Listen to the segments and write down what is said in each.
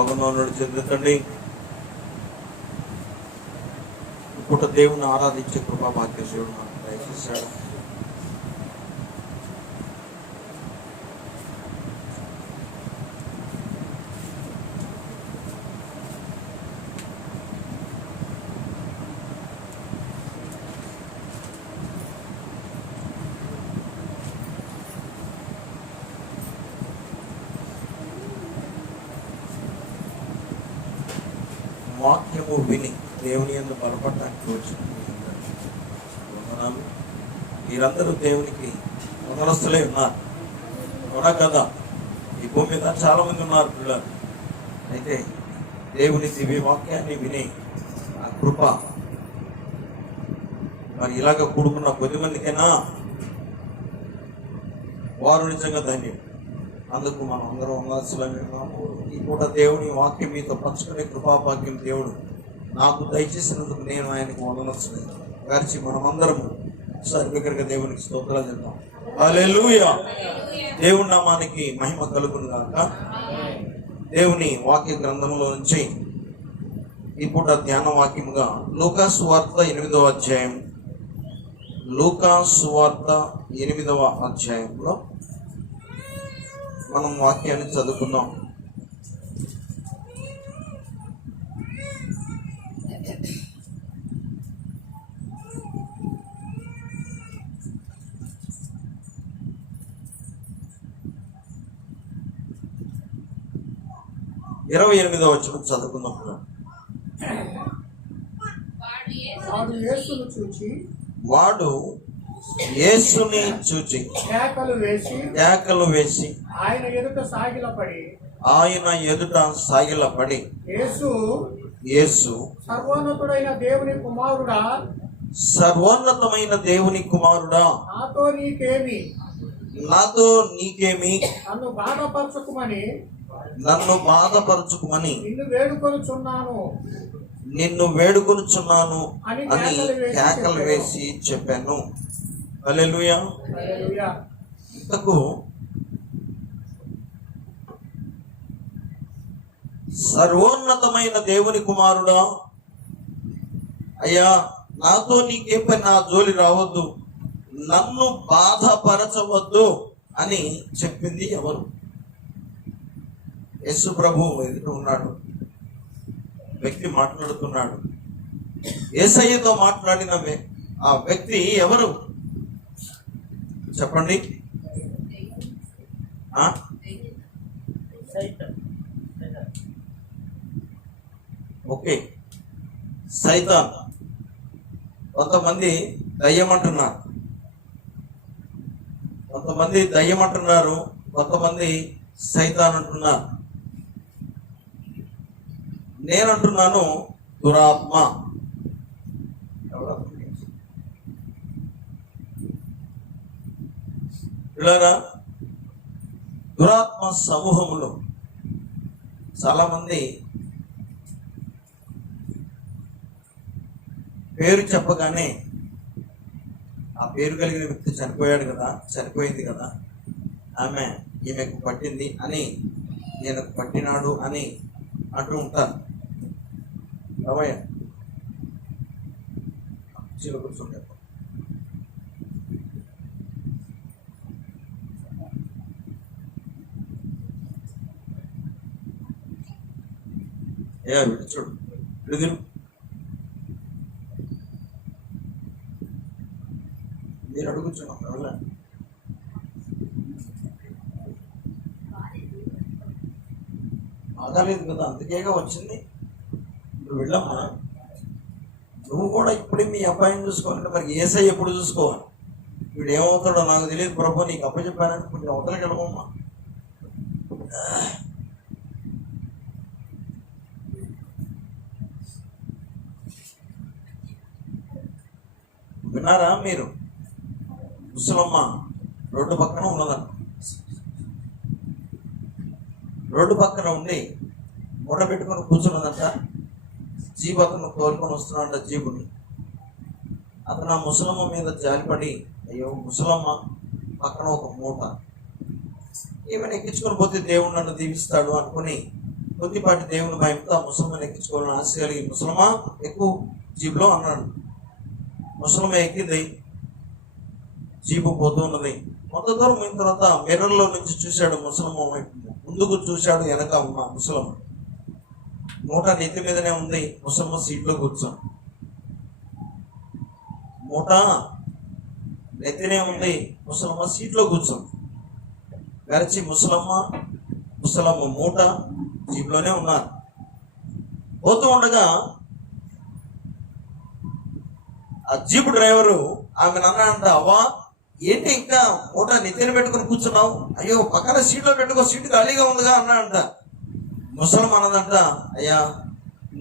ఒకనోడు చెందుతండి. ఇప్పుడు దేవుని ఆరాధించే కృపా భాగ్యశివుడు నాకు దయచేశాడు. వాక్యము విని దేవుని యందు బలపడడానికి వచ్చిన మీరందరూ దేవునికి వందనస్తులే ఉన్నారు. అవునా కదా? ఈ భూమి మీద చాలా మంది ఉన్నారు పిల్లలు. అయితే దేవుని దివ్య వాక్యాన్ని విని ఆ కృప మరి ఇలాగ కూడుకున్న కొద్ది మందికైనా వారు నిజంగా ధన్యం. అందుకు మనం అందరం వందనస్తులమే ఉన్నాము. ఈ పూట దేవుని వాక్యం మీతో పంచుకునే కృపాభాగ్యం దేవుడు నాకు దయచేసినందుకు నేను ఆయనకు వందనస్తులే గారిచి మనమందరము సర్వికరిగా దేవునికి స్తోత్రాలు చెప్తాం. హల్లెలూయా. దేవుని నామానికి మహిమ కలుగును గాక. దేవుని వాక్య గ్రంథంలో నుంచి ఈ పూట ధ్యాన వాక్యముగా లూకా సువార్త 8వ అధ్యాయం, లూకా సువార్త 8వ అధ్యాయంలో మనం వాక్యాన్ని చదువుకుందాం. ఇరవై 28వ వచనం చదువుకుందాం. వాడు యేసుని చూచి కేకలు వేసి ఆయన ఎదుట సాగిలపడి యేసు సర్వోన్నతమైన దేవుని కుమారుడా నాతో నీకేమి నన్ను బాధపరచుకుమని నిన్ను వేడుకొనుచున్నాను అని కేకలు వేసి చెప్పాను. హల్లెలూయా. ఇంతకు సర్వోన్నతమైన దేవుని కుమారుడా, అయ్యా నాతో నీకేం పని, నా జోలి రావద్దు, నన్ను బాధపరచవద్దు అని చెప్పింది ఎవరు? యేసు ప్రభు ఎదుట ఉన్నాడు. వ్యక్తి మాట్లాడుతున్నాడు. యేసయ్యతో మాట్లాడిన ఆ వ్యక్తి ఎవరు చెప్పండి? ఓకే, సైతాన్. కొంతమంది దయ్యమంటున్నారు, కొంతమంది సైతాన్ అంటున్నారు. నేనంటున్నాను దురాత్మ. పిల్లరా, దురాత్మ సమూహములో చాలా మంది పేరు చెప్పగానే ఆ పేరు కలిగిన వ్యక్తి చనిపోయింది కదా, ఆమె ఈమెకు పట్టింది అని, ఈయనకు పట్టినాడు అని అంటూ ఉంటారు. రమయ్య కూర్చుంటే చూడు, మీరు అడుగుతున్నాం ఆగలేదు కదా, అందుకేగా వచ్చింది. ఇప్పుడు వెళ్ళమ్మా, నువ్వు కూడా ఇప్పుడే మీ అబ్బాయిని చూసుకోవాలంటే మరి యేసై ఎప్పుడు చూసుకోవాలి? వీడు ఏమవుతాడో నాకు తెలియదు ప్రభు, నీకు అప్పచెప్పానని కొంచెం అవతలకి వెళ్ళమమ్మా. విన్నారా మీరు? ముసలమ్మ రోడ్డు పక్కన ఉన్నదంట. రోడ్డు పక్కన ఉండి మూట పెట్టుకొని కూర్చున్నదంట. జీబు అతను తోలుకొని వస్తున్నాడంట జీబుని. అతను ఆ ముసలమ్మ మీద జాలిపడి, అయ్యో ముసలమ్మ పక్కన ఒక మూట, ఈమెను ఎక్కించుకొని పోతే దేవుడు నన్ను దీవిస్తాడు అనుకుని కొద్దిపాటి దేవుని భయంతో ఆ ముసలమ్మని ఎక్కించుకోవాలని ఆశ కలిగి ముసలమా ఎక్కువ జీబులో అన్నాడు. ముసలమ్మ ఎక్కింది, జీబు పోతూ ఉన్నది. కొంత దూరం అయిన తర్వాత మిర్రర్లో నుంచి చూశాడు ముసలమ్మ వైపు. ముందుకు చూశాడు, వెనక ఉన్న ముసలమ్మ మూట నెత్తి మీదనే ఉంది. ముసలమ్మ సీట్లో కూర్చోం, మూట నెత్తినే ఉంది, ముసలమ్మ సీట్లో కూర్చోం. గరిచి ముసలమ్మ మూట జీప్లోనే ఉన్నారు. పోతూ ఉండగా ఆ జీపు డ్రైవరు ఆమె అన్నాడంట, అవ్వా ఏంటి ఇంకా మూట నెత్తిన పెట్టుకుని కూర్చున్నావు, అయ్యో పక్కన సీట్లో పెట్టుకో, సీటు ఖాళీగా ఉందిగా అన్నాడంట. ముసలమ్మ అన్నదంట, అయ్యా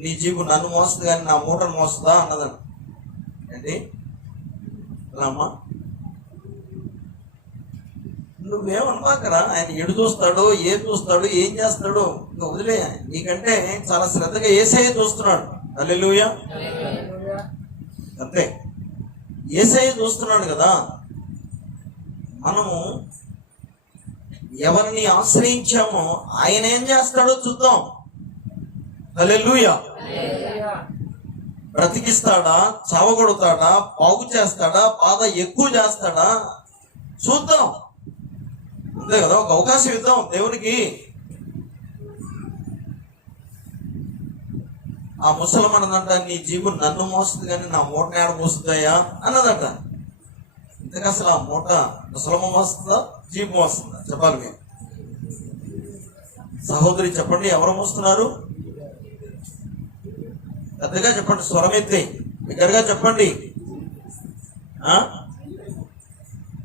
నీ జీపు నన్ను మోస్తుంది కానీ నా మూటను మోస్తుందా అన్నదంట. ఏంటి అమ్మా, నువ్వేమన్నాకరా, ఆయన ఎడు చూస్తాడు, ఏం చూస్తాడు, ఏం చేస్తాడు ఇంకా వదిలే, నీకంటే చాలా శ్రద్ధగా యేసయ్య చూస్తున్నాడు. హల్లెలూయా. అంతే, యేసయ్య చూస్తున్నాడు కదా. మనము ఎవరిని ఆశ్రయించామో ఆయన ఏం చేస్తాడో చూద్దాం. హల్లెలూయా. బ్రతికిస్తాడా, చావగొడతాడా, బాగు చేస్తాడా, బాధ ఎక్కువ చేస్తాడా చూద్దాం. అంతే కదా, ఒక అవకాశం ఇద్దాం దేవునికి. ఆ ముసలమ్మ అన్నదంట, నీ జీబు నన్ను మోస్తుంది కానీ నా మూట ఏడ మోస్తుందయ్యా అన్నదంట. ఇంతకు అసలు ఆ మూట ముసలమ్మ మోస్తుందా, జీబు మోస్తుందా చెప్పాలి మీరు. సహోదరి చెప్పండి, ఎవరు మోస్తున్నారు? పెద్దగా చెప్పండి, స్వరం ఎత్తి దగ్గరగా చెప్పండి.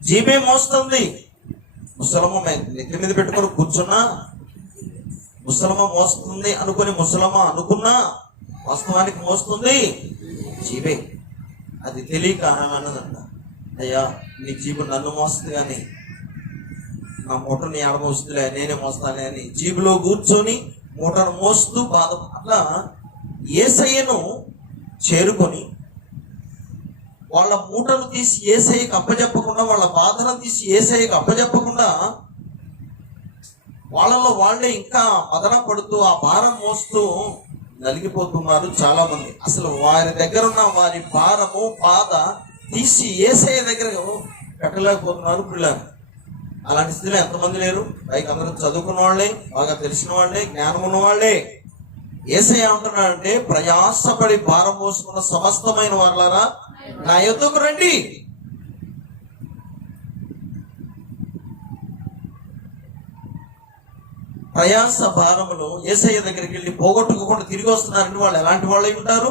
జీబే మోస్తుంది. ముసలమ్మ నెత్తి మీద పెట్టుకొని కూర్చున్నా, ముసలమ్మ మోస్తుంది అనుకుని ముసలమ్మ అనుకున్నా వాస్తవానికి మోస్తుంది జీబే. అది తెలియక అన్నదంట, అయ్యా నీ జీబు నన్ను మోస్తుంది కానీ నా మూటని ఆడ మోస్తుందిలే, నేనే మోస్తానే అని జీబులో కూర్చొని మూటను మోస్తూ బాధ. అట్లా యేసయ్యను చేరుకొని వాళ్ళ మూటను తీసి యేసయ్యకు అప్పచెప్పకుండా, వాళ్ళ బాధను తీసి యేసయ్యకు అప్పచెప్పకుండా వాళ్ళలో వాళ్ళే ఇంకా మదన పడుతూ ఆ భారం మోస్తూ నలిగిపోతున్నారు చాలా మంది. అసలు వారి దగ్గర ఉన్న వారి భారము బాధ తీసి యేసయ్య దగ్గర పెట్టలేకపోతున్నారు పిల్లలు. అలాంటి స్థితిలో ఎంతమంది లేరు? పైకి అందరూ చదువుకున్న వాళ్ళే, బాగా తెలిసిన వాళ్ళే, జ్ఞానం ఉన్న వాళ్ళే. యేసయ్య అంటున్నాడంటే, ప్రయాసపడి భారం మోసుకున్న సమస్తమైన వాళ్ళారా నా యొద్దకు రండి. ప్రయాస భారములు యేసయ్య దగ్గరికి వెళ్ళి పోగొట్టుకోకుండా తిరిగి వస్తున్నారంటే వాళ్ళు ఎలాంటి వాళ్ళై ఉంటారు?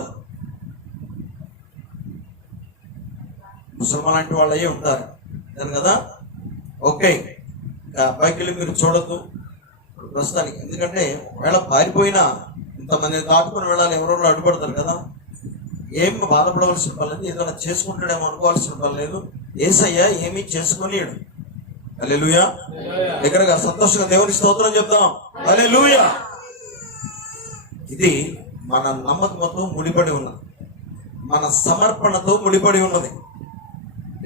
ముసల్మాన్ లాంటి వాళ్ళు అయ్యి ఉంటారు కదా. ఓకే, పైకి వెళ్ళి మీరు చూడద్దు ప్రస్తుతానికి, ఎందుకంటే ఒకవేళ పారిపోయినా ఇంతమంది దాటుకుని వెళ్ళాలి, ఎవరెవరు అడ్డుపడతారు కదా. ఏం బాధపడవలసిన పని లేదు, ఏదైనా చేసుకుంటాడేమో అనుకోవాల్సిన పని లేదు. యేసయ్య ఏమీ చేసుకునేడు. హల్లెలూయా. దగ్గరగా సంతోషంగా దేవుని స్తోత్రం చెప్తాం. హల్లెలూయా. ఇది మన నమ్మకంతో ముడిపడి ఉన్నది, మన సమర్పణతో ముడిపడి ఉన్నది.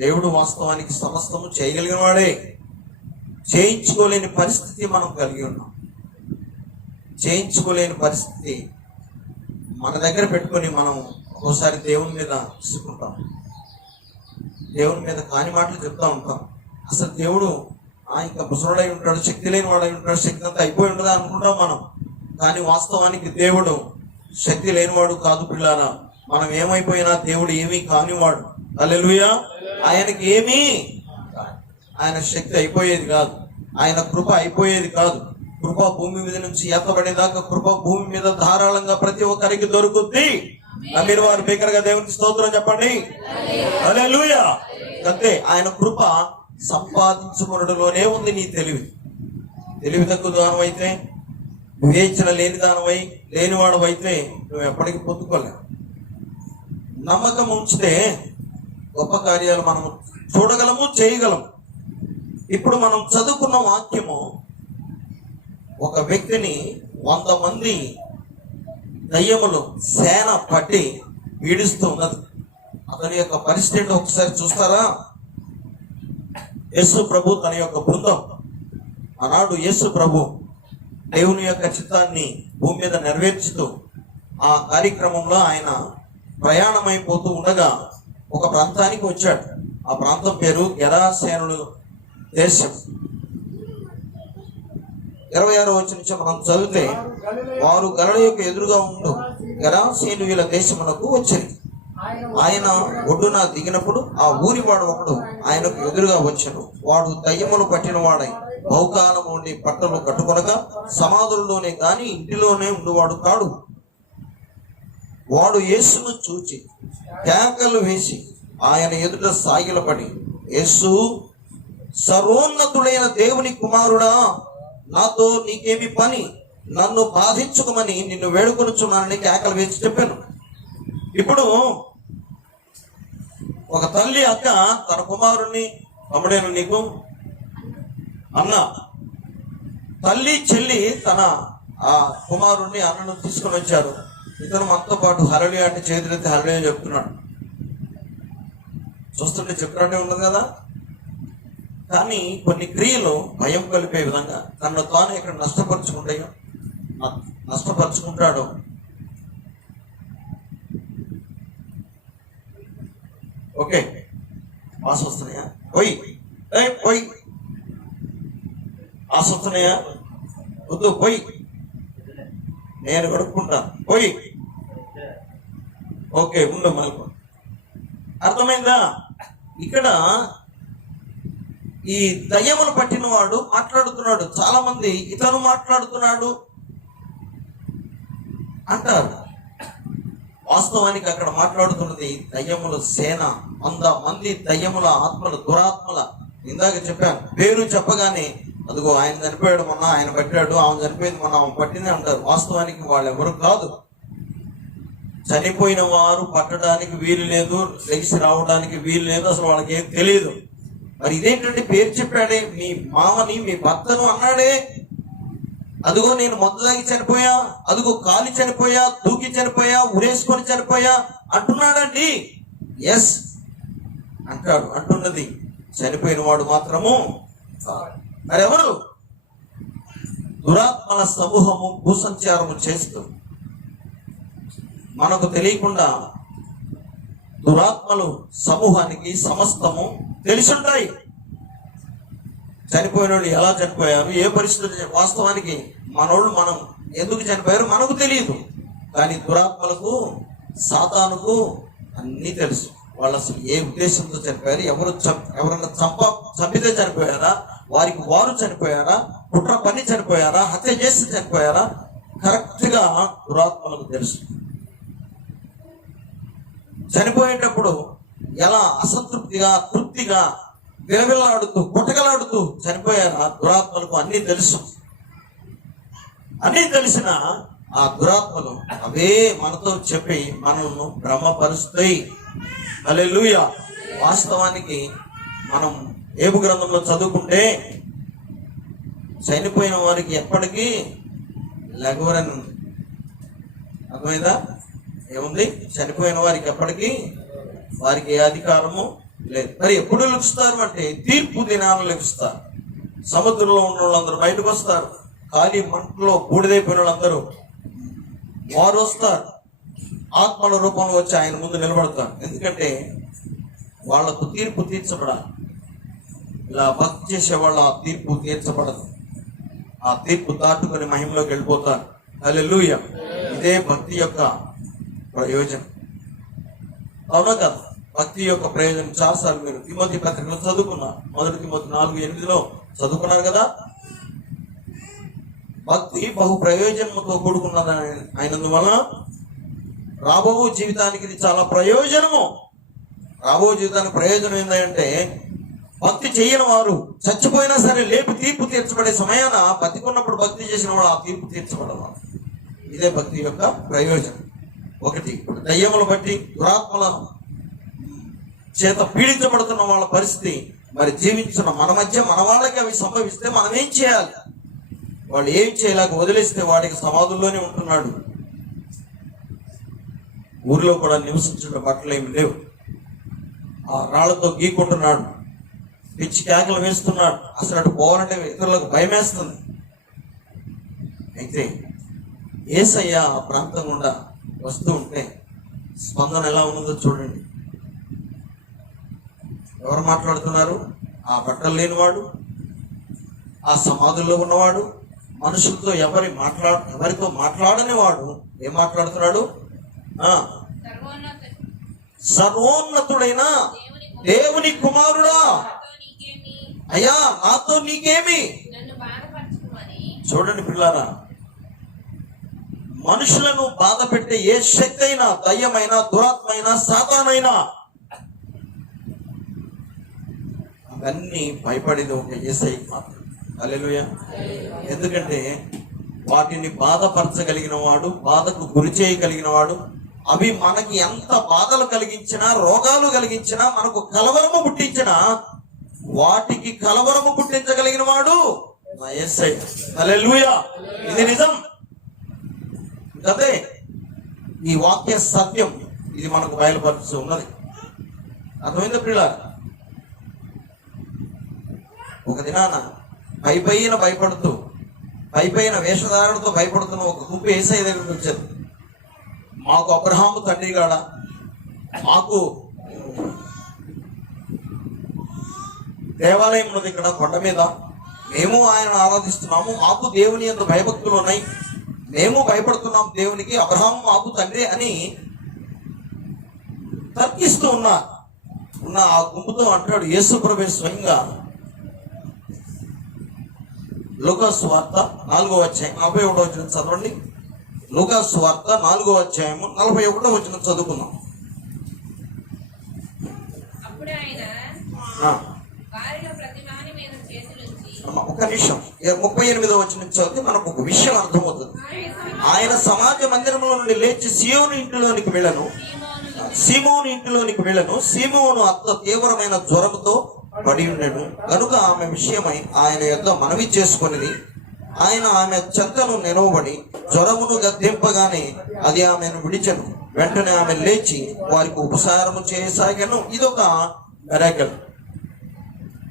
దేవుడు వాస్తవానికి సమస్తము చేయగలిగిన వాడే. చేయించుకోలేని పరిస్థితి మనం కలిగి ఉన్నాం. చేయించుకోలేని పరిస్థితి మన దగ్గర పెట్టుకొని మనం ఒక్కోసారి దేవుని మీద విసుకుంటాం, దేవుని మీద కాని మాటలు చెప్తా ఉంటాం. అసలు దేవుడు ఇంకా ముసలుడై ఉంటాడు, శక్తి లేని వాడై ఉంటాడు, శక్తి అంతా అయిపోయి ఉండదా అనుకుంటాం మనం. కానీ వాస్తవానికి దేవుడు శక్తి లేనివాడు కాదు పిల్లారా. మనం ఏమైపోయినా దేవుడు ఏమీ కానివాడు. హల్లెలూయా. ఆయనకి ఏమీ, ఆయన శక్తి అయిపోయేది కాదు, ఆయన కృప అయిపోయేది కాదు. కృప భూమి మీద నుంచి ఎత్తబడేదాకా కృప భూమి మీద ధారాళంగా ప్రతి ఒక్కరికి దొరుకుద్ది. మీరు వారు బిగ్గరగా దేవునికి స్తోత్రం చెప్పండి. హల్లెలూయా. అంతే, ఆయన కృప సంపాదించుకున్నలోనే ఉంది. నీ తెలివి తక్కువ దానం అయితే, వివేచన లేని దానమై లేనివాడు అయితే నువ్వు ఎప్పటికీ పొందుకోలేవు. నమ్మకం ఉంచితే గొప్ప కార్యాలు మనం చూడగలము, చేయగలము. ఇప్పుడు మనం చదువుకున్న వాక్యము ఒక వ్యక్తిని 100 మంది దయ్యములు సేన పట్టి పీడిస్తూ ఉన్నది. అతని యొక్క పరిస్థితి ఒకసారి చూస్తారా? యేసు ప్రభు తన యొక్క బృందం, ఆనాడు యేసు ప్రభు దేవుని యొక్క చిత్తాన్ని భూమి మీద నెరవేర్చుతూ ఆ కార్యక్రమంలో ఆయన ప్రయాణమైపోతూ ఉండగా ఒక ప్రాంతానికి వచ్చాడు. ఆ ప్రాంతం పేరు గెరాసేనుల దేశం. 26వ వచనం నుంచి మనం చదివితే, వారు గలిలయకు ఎదురుగా ఉండు గెరాసేనుల దేశమునకు వచ్చారు. ఆయన ఒడ్డున దిగినప్పుడు ఆ ఊరివాడు ఒకడు ఆయనకు ఎదురుగా వచ్చెను. వాడు దయ్యములు పట్టిన వాడై బహుకాలం నుండి బట్టలు కట్టుకొనగా సమాధుల్లోనే గాని ఇంటిలోనే ఉండేవాడు కాడు. వాడు యేసును చూచి కేకలు వేసి ఆయన ఎదుట సాగిలపడి, యేసు, సర్వోన్నతుడైన దేవుని కుమారుడా, నాతో నీకేమి పని? నన్ను బాధించుకోమని నిన్ను వేడుకొనుచున్నానని కేకలు వేసి చెప్పాను. ఇప్పుడు ఒక తల్లి అక్క తన కుమారుణ్ణి, తమ్ముడేను నీకు అన్న, తల్లి చెల్లి తన ఆ కుమారుణ్ణి అన్నను తీసుకొని వచ్చారు. ఇతను మనతో పాటు హల్లెలూయా అంటే చేతులెత్తి హల్లెలూయా చెప్తున్నాడు. చూస్తుంటే చెప్పినట్టే ఉన్నది కదా. కానీ కొన్ని క్రియలు భయం కలిపే విధంగా తనను తాను ఇక్కడ నష్టపరుచుకుంటాడు. ఓకే, ఆశ వస్తున్నాయా? పోయి పోయి ఆశ వస్తున్నాయా? వద్దు, పోయి నేను కొడుకుంటాను, పోయి. ఓకే, ఉండు మళ్ళీ. అర్థమైందా? ఇక్కడ ఈ దయ్యమును పట్టిన వాడు మాట్లాడుతున్నాడు. చాలా మంది ఇతను మాట్లాడుతున్నాడు అంటారు. వాస్తవానికి అక్కడ మాట్లాడుతున్నది దయ్యముల సేన, 100 మంది దయ్యముల ఆత్మలు, దురాత్మల. ఇందాక చెప్పాను, పేరు చెప్పగానే అదిగో ఆయన చనిపోయాడు మొన్న, ఆయన పట్టాడు, ఆమె చనిపోయింది మొన్న, ఆమె పట్టింది అంటారు. వాస్తవానికి వాళ్ళు ఎవరు కాదు. చనిపోయిన వారు పట్టడానికి వీలు లేదు, లెగిసి రావడానికి వీలు లేదు, అసలు వాళ్ళకి ఏం తెలియదు. మరి ఇదేంటంటే పేరు చెప్పాడే, మీ మామని, మీ భర్తను అన్నాడే. అదిగో నేను మందు తాగి చనిపోయా, అదిగో కాలి చనిపోయా, దూకి చనిపోయా, ఉరేసుకొని చనిపోయా అంటున్నాడండి. ఎస్ అంటాడు, అంటున్నది చనిపోయిన వాడు మాత్రము. మరెవరు? దురాత్మల సమూహము భూసంచారము చేస్తూ, మనకు తెలియకుండా దురాత్మలు సమూహానికి సమస్తము తెలిసుంటాయి. చనిపోయిన వాళ్ళు ఎలా చనిపోయారు, ఏ పరిస్థితులు, వాస్తవానికి మనోళ్ళు మనం ఎందుకు చనిపోయారు మనకు తెలియదు. కానీ దురాత్మలకు, సాతానుకు అన్నీ తెలుసు. వాళ్ళు అసలు ఏ ఉద్దేశంతో చనిపోయారు, ఎవరన్నా చంపితే చనిపోయారా, వారికి వారు చనిపోయారా, కుట్ర పని చనిపోయారా, హత్య చేసి చనిపోయారా, కరెక్ట్ గా దురాత్మలకు తెలుసు. చనిపోయేటప్పుడు ఎలా అసంతృప్తిగా, తృప్తిగా, విలవిల్లాడుతూ, కొట్టగలాడుతూ చనిపోయారా, దురాత్మలకు అన్నీ తెలుసు. అన్నీ తెలిసిన ఆ దురాత్మలు అవే మనతో చెప్పి మనల్ని భ్రమపరుస్తాయి. హల్లెలూయా. వాస్తవానికి మనం ఏబు గ్రంథంలో చదువుకుంటే చనిపోయిన వారికి ఎప్పటికీ లెగవరని ఉంది. అర్థమైందా? ఏముంది? చనిపోయిన వారికి ఎప్పటికీ వారికి ఏ అధికారము లేదు. మరి ఎప్పుడు లభిస్తారు అంటే తీర్పు దినాలు లభిస్తారు. సముద్రంలో ఉన్న వాళ్ళందరూ బయటకు వస్తారు. ఖాళీ మంటలో బూడిదైపోయిన వాళ్ళందరూ వారు వస్తారు. ఆత్మల రూపంలో వచ్చి ఆయన ముందు నిలబడతారు. ఎందుకంటే వాళ్లకు తీర్పు తీర్చబడాలి. ఇలా భక్తి చేసే వాళ్ళు ఆ తీర్పు తీర్చబడదు. ఆ తీర్పు దాటుకొని మహిమలోకి వెళ్ళిపోతారు. హల్లెలూయా. ఇదే భక్తి యొక్క ప్రయోజనం. అవునా కదా? భక్తి యొక్క ప్రయోజనం చాలాసార్లు మీరు తిమోతి పత్రికలో చదువుకున్నారు. 1 తిమోతి 4:8 చదువుకున్నారు కదా. భక్తి బహు ప్రయోజనంతో కూడుకున్నది అయినందువల్ల రాబో జీవితానికి ఇది చాలా ప్రయోజనము. రాబో జీవితానికి ప్రయోజనం ఏంటంటే భక్తి చేయని వారు చచ్చిపోయినా సరే లేపి తీర్పు తీర్చబడే సమయాన బతికున్నప్పుడు భక్తి చేసిన వాళ్ళు ఆ తీర్పు తీర్చబడవాలి. ఇదే భక్తి యొక్క ప్రయోజనం. ఒకటి, దయ్యములు బట్టి దురాత్మల చేత పీడించబడుతున్న వాళ్ళ పరిస్థితి, మరి జీవించిన మన మధ్య మన వాళ్ళకి అవి సంభవిస్తే మనం ఏం చేయాలి? వాళ్ళు ఏం చేయలేక వదిలేస్తే వాడికి సమాధుల్లోనే ఉంటున్నాడు. ఊరిలో కూడా నివసించుకునే బట్టలు ఏమి లేవు. ఆ రాళ్లతో గీకుంటున్నాడు, పిచ్చి కేకలు వేస్తున్నాడు. అసలు అటు పోవాలంటే ఇతరులకు భయం వేస్తుంది. అయితే యేసయ్య ఆ ప్రాంతం గుండా వస్తూ ఉంటే స్పందన ఎలా ఉన్నదో చూడండి. ఎవరు మాట్లాడుతున్నారు? ఆ బట్టలు లేనివాడు, ఆ సమాధుల్లో ఉన్నవాడు, మనుషులతో ఎవరితో మాట్లాడని వాడు ఏం మాట్లాడుతున్నాడు? సర్వోన్నతుడైన దేవుని కుమారుడా, అయ్యా నాతో నీకేమి? చూడండి పిల్లారా, మనుషులను బాధ పెట్టే ఏ శక్తి అయినా, దయ్యమైనా, దురాత్మైనా, సాతానైనా, అవన్నీ భయపడేది ఒక యేసయ్యకి మాత్రం. హల్లెలూయా. ఎందుకంటే వాటిని బాధపరచగలిగిన వాడు, బాధకు గురి చేయగలిగిన వాడు, అవి మనకి ఎంత బాధలు కలిగించినా, రోగాలు కలిగించినా, మనకు కలవరము పుట్టించినా, వాటికి కలవరము పుట్టించగలిగిన వాడు నా యేసయ్య. హల్లెలూయా. ఇది నిజం. అదే ఈ వాక్య సత్యం, ఇది మనకు బయలుపరుస్తూ ఉన్నది. అర్థమైందా పిల్లలు? ఒక దినాన పైపైన భయపడుతూ, పైపైన వేషధారణతో భయపడుతున్న ఒక గుంపు యేసయ్య దగ్గరికి వచ్చారు. మాకు అబ్రహాము తండ్రి గాడ, మాకు దేవాలయం ఉన్నది ఇక్కడ కొండ మీద, మేము ఆయన ఆరాధిస్తున్నాము, మాకు దేవుని యందు భయభక్తులు ఉన్నాయి, మేము భయపడుతున్నాం దేవునికి, అబ్రహాము మాకు తండ్రి అని తర్కిస్తూ ఉన్న ఆ గుంపుతో అంటాడు యేసు ప్రభువు స్వయంగా. లూకా సువార్త 4వ అధ్యాయం 41వ వచనం చదవండి. లూకా సువార్త 4వ అధ్యాయం 41వ వచనం చదువుకుందాం. ఒక నిమిషం, 38వ వచనం చదివితే మనకు ఒక విషయం అర్థమవుతుంది. ఆయన సమాజ మందిరంలో నుండి లేచి సీమోను ఇంటిలోనికి వెళ్ళను. సీమోను అత్త తీవ్రమైన జ్వరముతో పడి ఉండెను కనుక ఆమె విషయమై ఆయన యొద్ద మనవి చేసుకుని ఆయన ఆమె చెంతను నిలవబడి జ్వరమును గద్దింపగానే అది ఆమెను విడిచెను. వెంటనే ఆమె లేచి వారికి ఉపసారము చేయసాగాను. ఇదొక మిరాకిల్.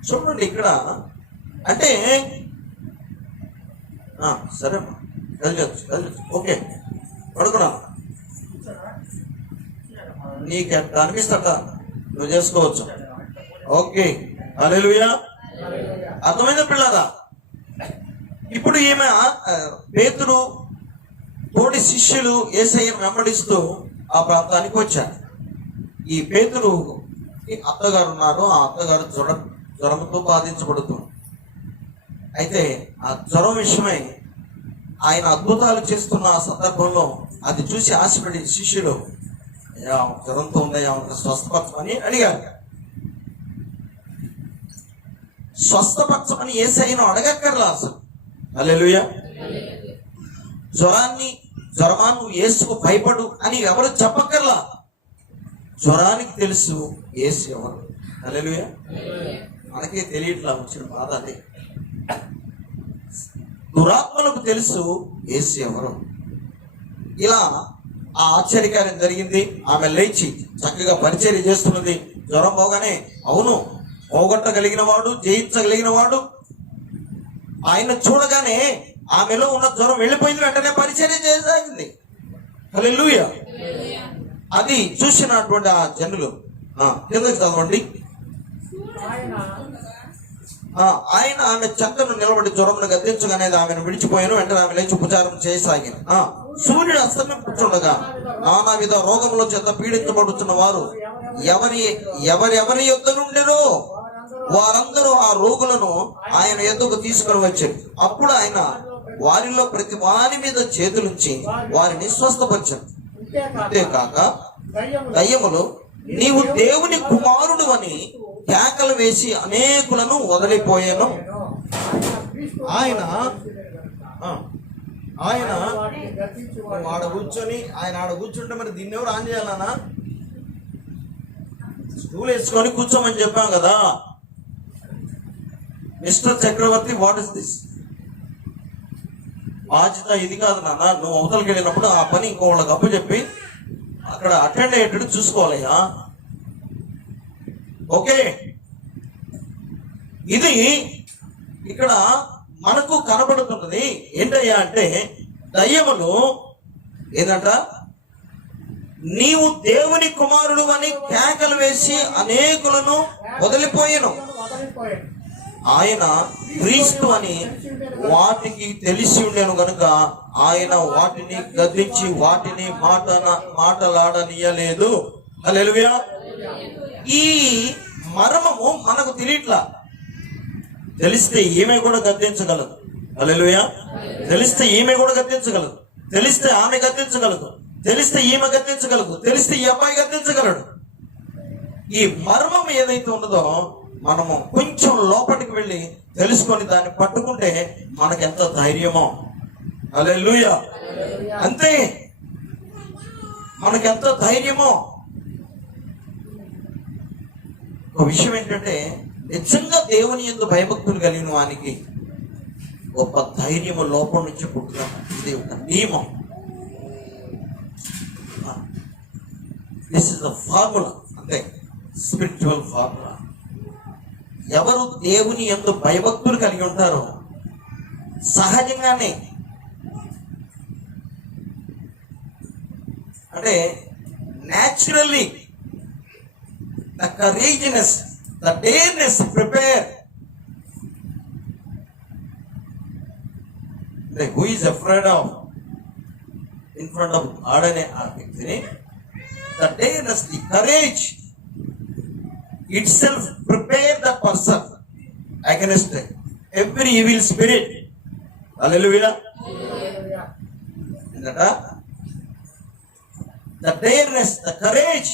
చూడండి ఇక్కడ, అంటే సరే కదిలొచ్చు, ఓకే, పడుకున్నా, నీకు ఎట్లా అనిపిస్తాట నువ్వు చేసుకోవచ్చు. ఓకే, హల్లెలూయా. అర్థమైన పిల్లరా, ఇప్పుడు ఈమె పేతురు తోటి శిష్యులు యేసయ్యను వెంబడిస్తూ ఆ ప్రాంతానికి వచ్చారు. ఈ పేతురు అత్తగారు ఉన్నారు. ఆ అత్తగారు జ్వరంతో బాధించబడుతుంది. అయితే ఆ జ్వరం విషయమై ఆయన అద్భుతాలు చేస్తున్న ఆ సందర్భంలో అది చూసి ఆశపడి శిష్యులు జ్వరంతో ఉందయ్యా స్వస్థపరచమని అడిగారు. స్వస్థపరచమని యేసయ్యను అడగక్కర్లా అసలు. హల్లెలూయా. జ్వరమా నువ్వు యేసుకు భయపడు అని ఎవరు చెప్పక్కర్లా. జ్వరానికి తెలుసు యేసు ఎవరు. హల్లెలూయా. మనకే తెలియట్లా వచ్చిన బాధ అదే. దురాత్మలకు తెలుసు యేసు ఎవరు. ఇలా ఆ ఆశ్చర్యకార్యం జరిగింది. ఆమె లేచి చక్కగా పరిచర్య చేస్తున్నది. జ్వరం పోగానే, అవును, పోగొట్టగలిగిన వాడు, జయించగలిగిన వాడు, ఆయన చూడగానే ఆమెలో ఉన్న జ్వరం వెళ్ళిపోయింది. వెంటనే పరిచర్య చేయసాగింది. హల్లెలూయా. అది చూసినటువంటి ఆ జనులు కిందకి చదవండి. ఆయన ఆమె చెంతను నిలబడి జ్వరమును గద్దించగానే ఆమెను విడిచిపోయాను. వెంటనే ఆమె లేచి ఉపచారం చేయసాగిన. సూర్యుడు అస్తమించుండగా నానా విధ రోగముల చేత పీడించబడుతున్న వారు ఎవరెవరి యొద్ద నుండిరో వారందరూ ఆ రోగులను ఆయన యొద్దకు తీసుకుని వచ్చారు. అప్పుడు ఆయన వారిలో ప్రతి వారి మీద చేతులుంచి వారిని స్వస్థపరిచారు. అంతేకాక దయ్యములు నీవు దేవుని కుమారుడు అని కేకలు వేసి అనేకులను వదిలిపోయాను. ఆయన ఆడ కూర్చుంటే మరి దీన్ని ఎవరు ఆన్ చేయాలన్నా? స్టూల్ వేసుకొని కూర్చోమని చెప్పాం కదా. Mister Chakravarthi, what is this? బాధ్యత ఇది కాదు నాన్న. నువ్వు అవతలకి వెళ్ళినప్పుడు ఆ పని ఇంకోళ్ళకి అప్పు చెప్పి అక్కడ అటెండ్ అయ్యేటట్టు చూసుకోవాలయ్యా. ఓకే, ఇది ఇక్కడ మనకు కనబడుతున్నది ఏంటయ్యా అంటే, దయ్యములు ఏంటంట, నీవు దేవుని కుమారుడు అని కేకలు వేసి అనేకులను వదిలిపోయాను. ఆయన క్రీస్తు అని వాటికి తెలిసి ఉండేను గనుక ఆయన వాటిని గద్దించి వాటిని మాటలాడనీయలేదు. హల్లెలూయా. ఈ మర్మము మనకు తెలియట్లా. తెలిస్తే ఈమె కూడా గద్దించగలదు. హల్లెలూయా. తెలిస్తే ఈమె కూడా గద్దించగలదు. తెలిస్తే ఆమె గద్దించగలదు. తెలిస్తే ఈమె గద్దించగలదు. తెలిస్తే ఈ అబ్బాయి గద్దించగలడు. ఈ మర్మం ఏదైతే ఉన్నదో మనము కొంచెం లోపలికి వెళ్ళి తెలుసుకొని దాన్ని పట్టుకుంటే మనకెంత ధైర్యమో. హల్లెలూయా. అంతే, మనకెంత ధైర్యమో. ఒక విషయం ఏంటంటే, నిజంగా దేవుని యందు భయభక్తులు కలిగిన వానికి గొప్ప ధైర్యము లోపల నుంచి పుట్టుతాం. ఇది ఒక నియమం. This is the formula. అంతే, స్పిరిచువల్ ఫార్ములా. ఎవరు దేవుని యందు భయభక్తులు కలిగి ఉంటారో సహజంగానే, అంటే naturally, the courageousness, the dareness prepare. Who is afraid of in front of ఆడనే ఆ వ్యక్తిని, the dareness, the courage itself prepare the person against every evil spirit. Hallelujah. The dareness, the courage.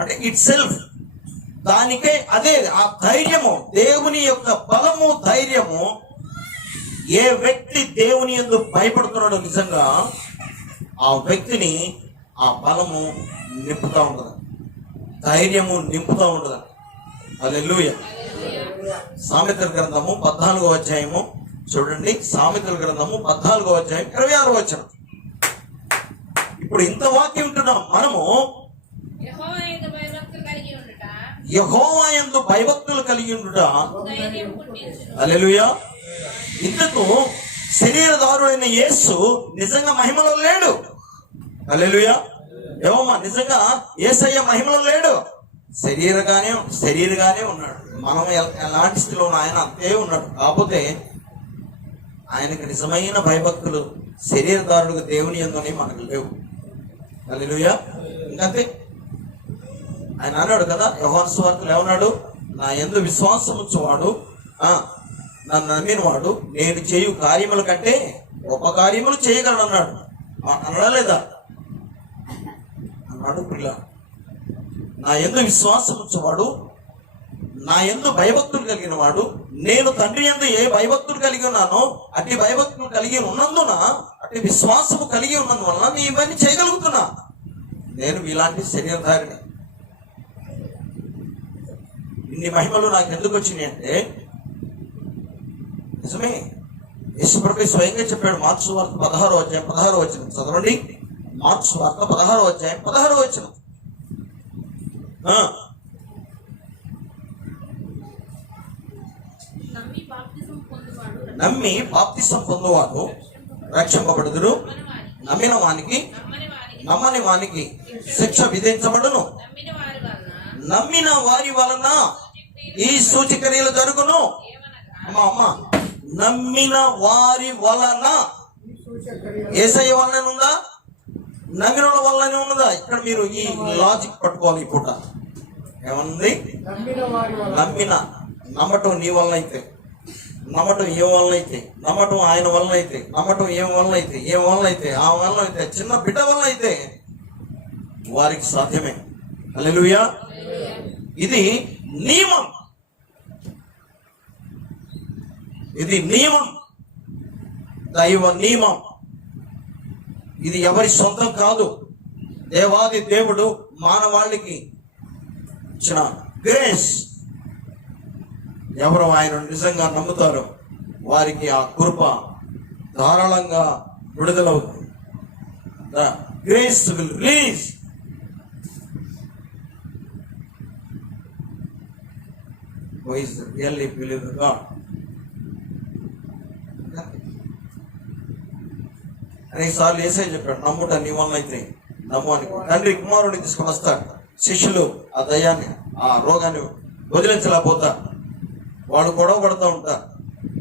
అంటే ఇట్ సెల్ఫ్, దానికే అదే ఆ ధైర్యము, దేవుని యొక్క బలము, ధైర్యము. ఏ వ్యక్తి దేవుని యందు భయపడుతున్నాడో నిజంగా ఆ వ్యక్తిని ఆ బలము నింపుతా ఉండదు, ధైర్యము నింపుతా ఉండదు. హల్లెలూయా. సామెతల గ్రంథము 14వ అధ్యాయము చూడండి. సామెతల గ్రంథము 14వ అధ్యాయం 26వ వచనం. ఇప్పుడు ఇంత వాక్యం ఉంటున్నాం మనము. యెహోవా యందు భయభక్తులు కలిగి ఉండుట. హల్లెలూయా. ఇంతకు శరీరధారుడైన యేసు నిజంగా మహిమలో లేడు. హల్లెలూయా. యెహోవా నిజంగా యేసయ్య మహిమలో లేడు. శరీరగానే ఉన్నాడు. మనం ఎలాంటి స్థితిలో ఆయన అంతే ఉన్నాడు. కాకపోతే ఆయనకు నిజమైన భయభక్తులు శరీరధారుడుగా దేవుని యందు మనకు లేవు. హల్లెలూయా. ఇంకంతే. ఆయన అన్నాడు కదా, యోహాను సువార్తలో ఏమన్నాడు, నా యందు విశ్వాసం ఉంచువాడు, నన్ను నమ్మినవాడు నేను చేయు కార్యముల కంటే గొప్ప కార్యములు చేయగలడు అన్నాడు. అన్నాడా లేదా? అన్నాడు. పిల్ల, నా యందు విశ్వాసం ఉంచువాడు, నా యందు భయభక్తులు కలిగిన వాడు, నేను తండ్రి యందు ఏ భయభక్తులు కలిగి ఉన్నానో అట్టి భయభక్తులు కలిగి ఉన్నందున, అట్టి విశ్వాసము కలిగి ఉన్నందువలన నేను ఇవన్నీ చేయగలుగుతున్నా. నేను ఇలాంటి శరీరధారిని. ఇన్ని మహిమలు నాకు ఎందుకు వచ్చినాయి అంటే, నిజమే, యేసుప్రభువే స్వయంగా చెప్పాడు. మార్కు సువార్త 16వ అధ్యాయం 16వ వచనం చదవండి. మార్కు సువార్త 16వ అధ్యాయం 16వ వచనం. నమ్మి బాప్తిసం పొందువాడు రక్షింపబడుదురు, నమ్మిన వానికి నమ్మని వానికి శిక్ష విధించబడును. నమ్మిన వారి వలన ఈ సూచక్రియలు జరుగును. అమ్మా, నమ్మిన వారి వలన, యేసయ్య వలన ఉందా, నమ్మిన వల్లనే ఉన్నదా? ఇక్కడ మీరు ఈ లాజిక్ పట్టుకోవాలి. ఈ పూట ఏమన్నది? నమ్మటం నీ వలన అయితే, నమ్మటం ఏ వలన అయితే, నమ్మటం ఆయన వలన అయితే, నమ్మటం ఏ వలన అయితే, ఆ వలన అయితే, చిన్న బిడ్డ వలన అయితే వారికి సాధ్యమే. హల్లెలూయా. ఇది నియమం. ఇది నియమం, దైవ నియమం. ఇది ఎవరి సొంతం కాదు. దేవాది దేవుడు మానవాళికి ఇచ్చిన గ్రేస్. ఎవరు ఆయన నిజంగా నమ్ముతారో వారికి ఆ కృప ధారాళంగా విడుదలవుతుంది. The grace will release. who is really believe in God. అనేకసార్లు యేసయ్య చెప్పాడు, నమ్ముట నీ వల్ల అయితే నమ్ము అని. తండ్రి కుమారుడిని తీసుకొని వస్తాడు. శిష్యులు ఆ దయ్యాన్ని, ఆ రోగాన్ని వదిలించలేకపోతా వాళ్ళు గొడవ పడుతూ ఉంటారు.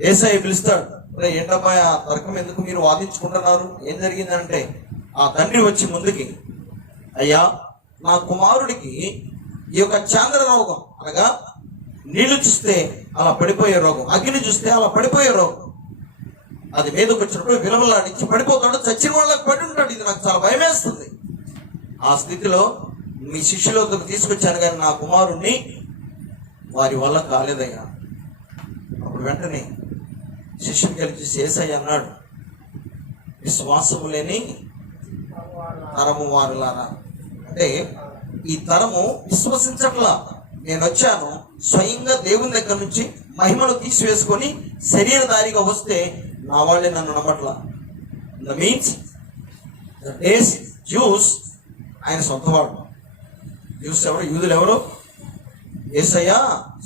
యేసయ్య పిలుస్తాడు, ఏంటమ్మా ఆ తర్కం ఎందుకు మీరు వాదించుకుంటున్నారు, ఏం జరిగిందంటే ఆ తండ్రి వచ్చి ముందుకి, అయ్యా నా కుమారుడికి ఈ యొక్క చాంద్ర రోగం, అనగా నీళ్లు చూస్తే అలా పడిపోయే రోగం, అగ్ని చూస్తే అలా పడిపోయే రోగం, అది మీదకి వచ్చినప్పుడు విలవలాడించి పడిపోతాడు, చచ్చిన వాళ్ళకి పడి ఉంటాడు. ఇది నాకు చాలా భయమేస్తుంది. ఆ స్థితిలో మీ శిష్యులతో తీసుకొచ్చాను కానీ నా కుమారుణ్ణి వారి వల్ల కాలేదయ్యా. అప్పుడు వెంటనే శిష్యుని కలిసి యేసయ్య అన్నాడు, విశ్వాసము లేని తరము వారులారా. అంటే ఈ తరము విశ్వసించట్లా. నేను వచ్చాను స్వయంగా దేవుని దగ్గర నుంచి మహిమను తీసివేసుకొని శరీరధారిగా వస్తే నా వాళ్ళే నన్ను నమ్మట్లా. The means the days Jews ఆయన సొంతవాడు. జ్యూస్ ఎవరు? యూదులు ఎవరు? యేసయ్య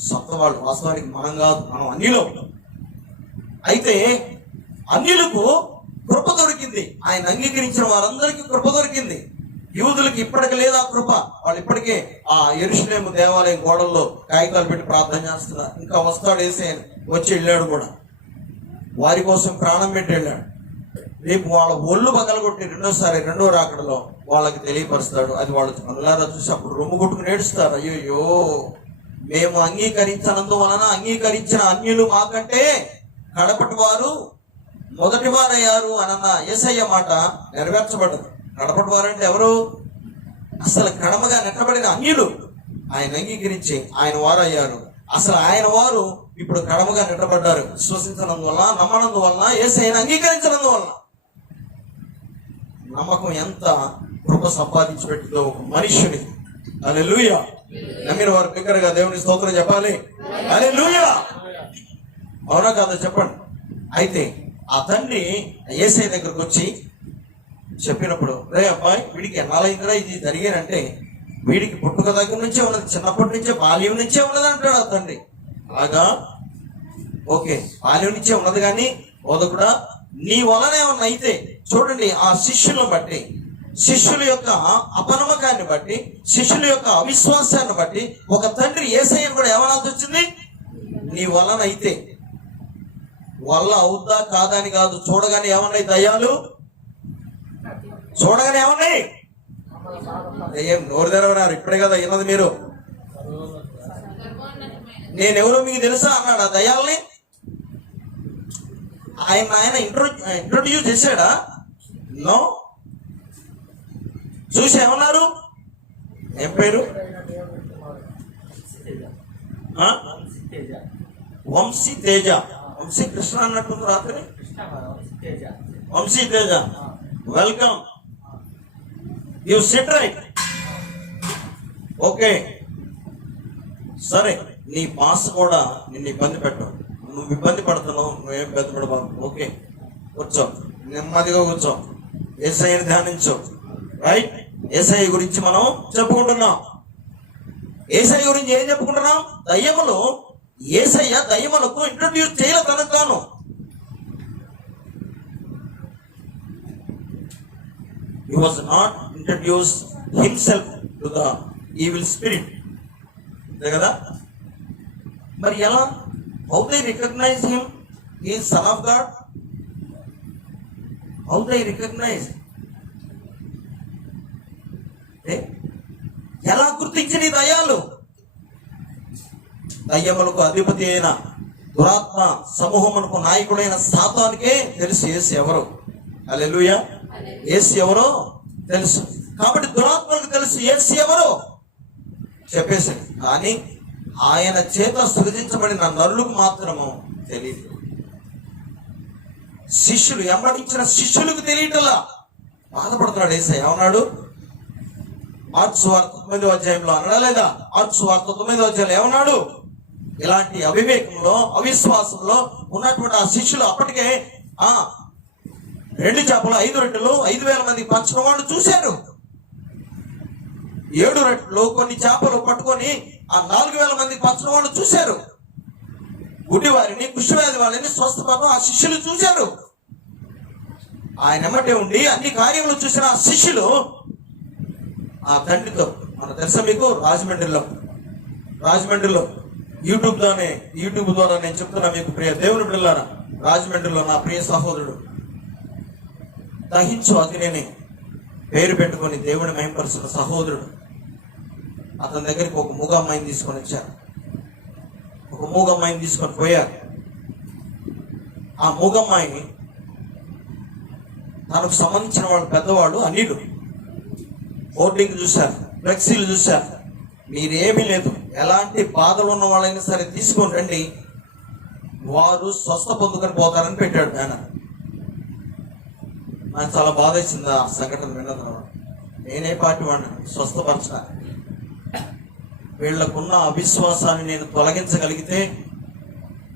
సొంతవాళ్ళు. వాస్తవానికి మనం కాదు, మనం అన్యులు. అయితే అన్యులకు కృప దొరికింది, ఆయన అంగీకరించిన వారందరికీ కృప దొరికింది. యూదులకి ఇప్పటికి లేదు ఆ కృప. వాళ్ళు ఇప్పటికే ఆ యెరూషలేము దేవాలయం గోడల్లో కాగితాలు పెట్టి ప్రార్థన చేస్తున్నారు. ఇంకా వస్తాడు యేసయ్య, వచ్చి వెళ్ళాడు కూడా, వారి కోసం ప్రాణం పెట్టి వెళ్ళాడు. రేపు వాళ్ళ ఒళ్ళు పగలగొట్టి రెండో రాకడలో వాళ్ళకి తెలియపరుస్తాడు. అది వాళ్ళు కళ్ళారా చూసి అప్పుడు రొమ్ము కొట్టుకుని ఏడుస్తారు, అయ్యో మేము అంగీకరించిన అన్యులు మాకంటే కడపటి వారు మొదటి వారయ్యారు అన్న యేసయ్య మాట నెరవేర్చబడ్డది. కడపటి వారు అంటే ఎవరు? అసలు కడమగా నెట్టబడిన అన్యులు ఆయన అంగీకరించి ఆయన వారు అయ్యారు. అసలు ఆయన వారు ఇప్పుడు కడమగా నెట్టబడ్డారు, విశ్వసించినందువల్ల, నమ్మనందువల్ల, యేసయ్యను అంగీకరించినందువల్ల. నమ్మకం ఎంత కృప సంపాదించి పెట్టిందో ఒక మనుష్యుని. హల్లెలూయా. నమ్మిన వారు బిగ్గరగా దేవుని స్తోత్రం చెప్పాలి. హల్లెలూయా. అవునా కాదా చెప్పండి. అయితే ఆ తండ్రి యేసయ్య దగ్గరకు వచ్చి చెప్పినప్పుడు, రే అబ్బాయి వీడికి ఎన్నాళ్ళైందిరా ఇది జరిగానంటే, వీడికి పుట్టుక దగ్గర నుంచే ఉన్నది, చిన్నప్పటి నుంచే బాల్యం నుంచే ఉన్నది అంటాడు ఆ తండ్రి. అలాగా ఓకే, బాల్యం నుంచే ఉన్నది కానీ బోధకుడా నీ వలన ఏమన్నా అయితే, చూడండి ఆ శిష్యులను బట్టి, శిష్యుల యొక్క అపనమ్మకాన్ని బట్టి, శిష్యుల యొక్క అవిశ్వాసాన్ని బట్టి ఒక తండ్రి యేసయ్యను కూడా ఏమనాల్సి వచ్చింది, నీ వలన అయితే. వల్ల అవుద్దా కాదా అని కాదు, చూడగానే ఏమన్నాయి దయ్యాలు, చూడగానే ఏమన్నాయి, ఏం నోరు తెరవనారు, ఇప్పుడే కదా విన్నది మీరు. నేనెవరో మీకు తెలుసా అన్నాడు ఆ దయ్యాల్ని. ఆయన ఇంట్రొడ్యూస్ చేశాడా? నో. చూసి ఏమన్నారు, ఏం పేరు? వంశీ తేజ. వంశీ కృష్ణ అన్నట్టుంది రాత్రి. Vamsi Teja, welcome, you sit right. Okay సరే, నీ బాస్ కూడా నిన్ను ఇబ్బంది పెట్టవు, నువ్వు ఇబ్బంది పడుతున్నావు, నువ్వేం ఇబ్బంది పడబాకు. ఓకే కూర్చో, నెమ్మదిగా కూర్చో, యేసయ్యని ధ్యానించు. రైట్, యేసయ్య గురించి మనం చెప్పుకుంటున్నాం. యేసయ్య గురించి ఏం చెప్పుకుంటున్నాం? దయ్యములు, యేసయ్య దయ్యములకు ఇంట్రొడ్యూస్ చేయలే తనకు తాను. He was not introduced himself to the evil spirit. అంతే కదా? మరి ఎలా? How they recognize him? He is son of God. How they recognize? ఎలా గుర్తించిన ఈ దయ్యాలు? దయ్యములకు అధిపతి అయిన దురాత్మ సమూహమునకు నాయకుడైన సాతానుకే తెలుసు యేసు ఎవరు. హల్లెలూయా. యేసు ఎవరో తెలుసు. కాబట్టి దురాత్మలకు తెలుసు యేసు ఎవరో చెప్పేసి, కానీ ఆయన చేత సృజించబడిన నరులకు మాత్రము తెలియదు. శిష్యులు వెంబడించిన శిష్యులకు తెలియటలా బాధపడుతున్నాడు యేసయ్య. ఏమన్నాడు? మార్కు సువార్త 9వ అధ్యాయంలో అన్నాడా లేదా? మార్కు సువార్త 9వ అధ్యాయంలో ఏమన్నాడు? ఇలాంటి అవివేకంలో, అవిశ్వాసంలో ఉన్నటువంటి ఆ శిష్యులు అప్పటికే 2 చేపలు 5 రొట్టెలు 5,000 మందికి పంచడం వాళ్ళు చూశారు. 7 రొట్టెలు కొన్ని చేపలు పట్టుకొని ఆ 4,000 మందికి పంచడం వాళ్ళు చూశారు. గుడ్డి వారిని, కుష్ఠవ్యాధి వాళ్ళని స్వస్థపడడం ఆ శిష్యులు చూశారు. ఆయన ఎమ్మటే ఉండి అన్ని కార్యములు చూసిన ఆ శిష్యులు ఆ తండ్రితో, మన తెలుసా మీకు, రాజమండ్రిలో యూట్యూబ్ ద్వారా నేను చెప్తున్నా మీకు, ప్రియ దేవుని బిడ్డలారా, రాజమండ్రిలో నా ప్రియ సహోదరుడు దహించు అగ్నిని పేరు పెట్టుకొని దేవుని మహింపరుస్తున్న సహోదరుడు, అతని దగ్గరికి ఒక మూగ అమ్మాయిని తీసుకొని వచ్చారు. ఒక మూగ అమ్మాయిని తీసుకొని పోయారు. ఆ మూగమ్మాయిని తనకు సంబంధించిన వాడు పెద్దవాడు అనిలు హోర్డింగ్ చూశారు, ఫ్లెక్సీలు చూశారు. మీరేమీ లేదు, ఎలాంటి బాధలు ఉన్న వాళ్ళైనా సరే తీసుకొని రండి, వారు స్వస్థ పొందుకొని పోతారని పెట్టాడు బ్యానర్. నాకు చాలా బాధ వేసింది ఆ సంఘటన విన్న. నేనే పార్టీ వాడిని స్వస్థపరచడానికి. వీళ్లకున్న అవిశ్వాసాన్ని నేను తొలగించగలిగితే,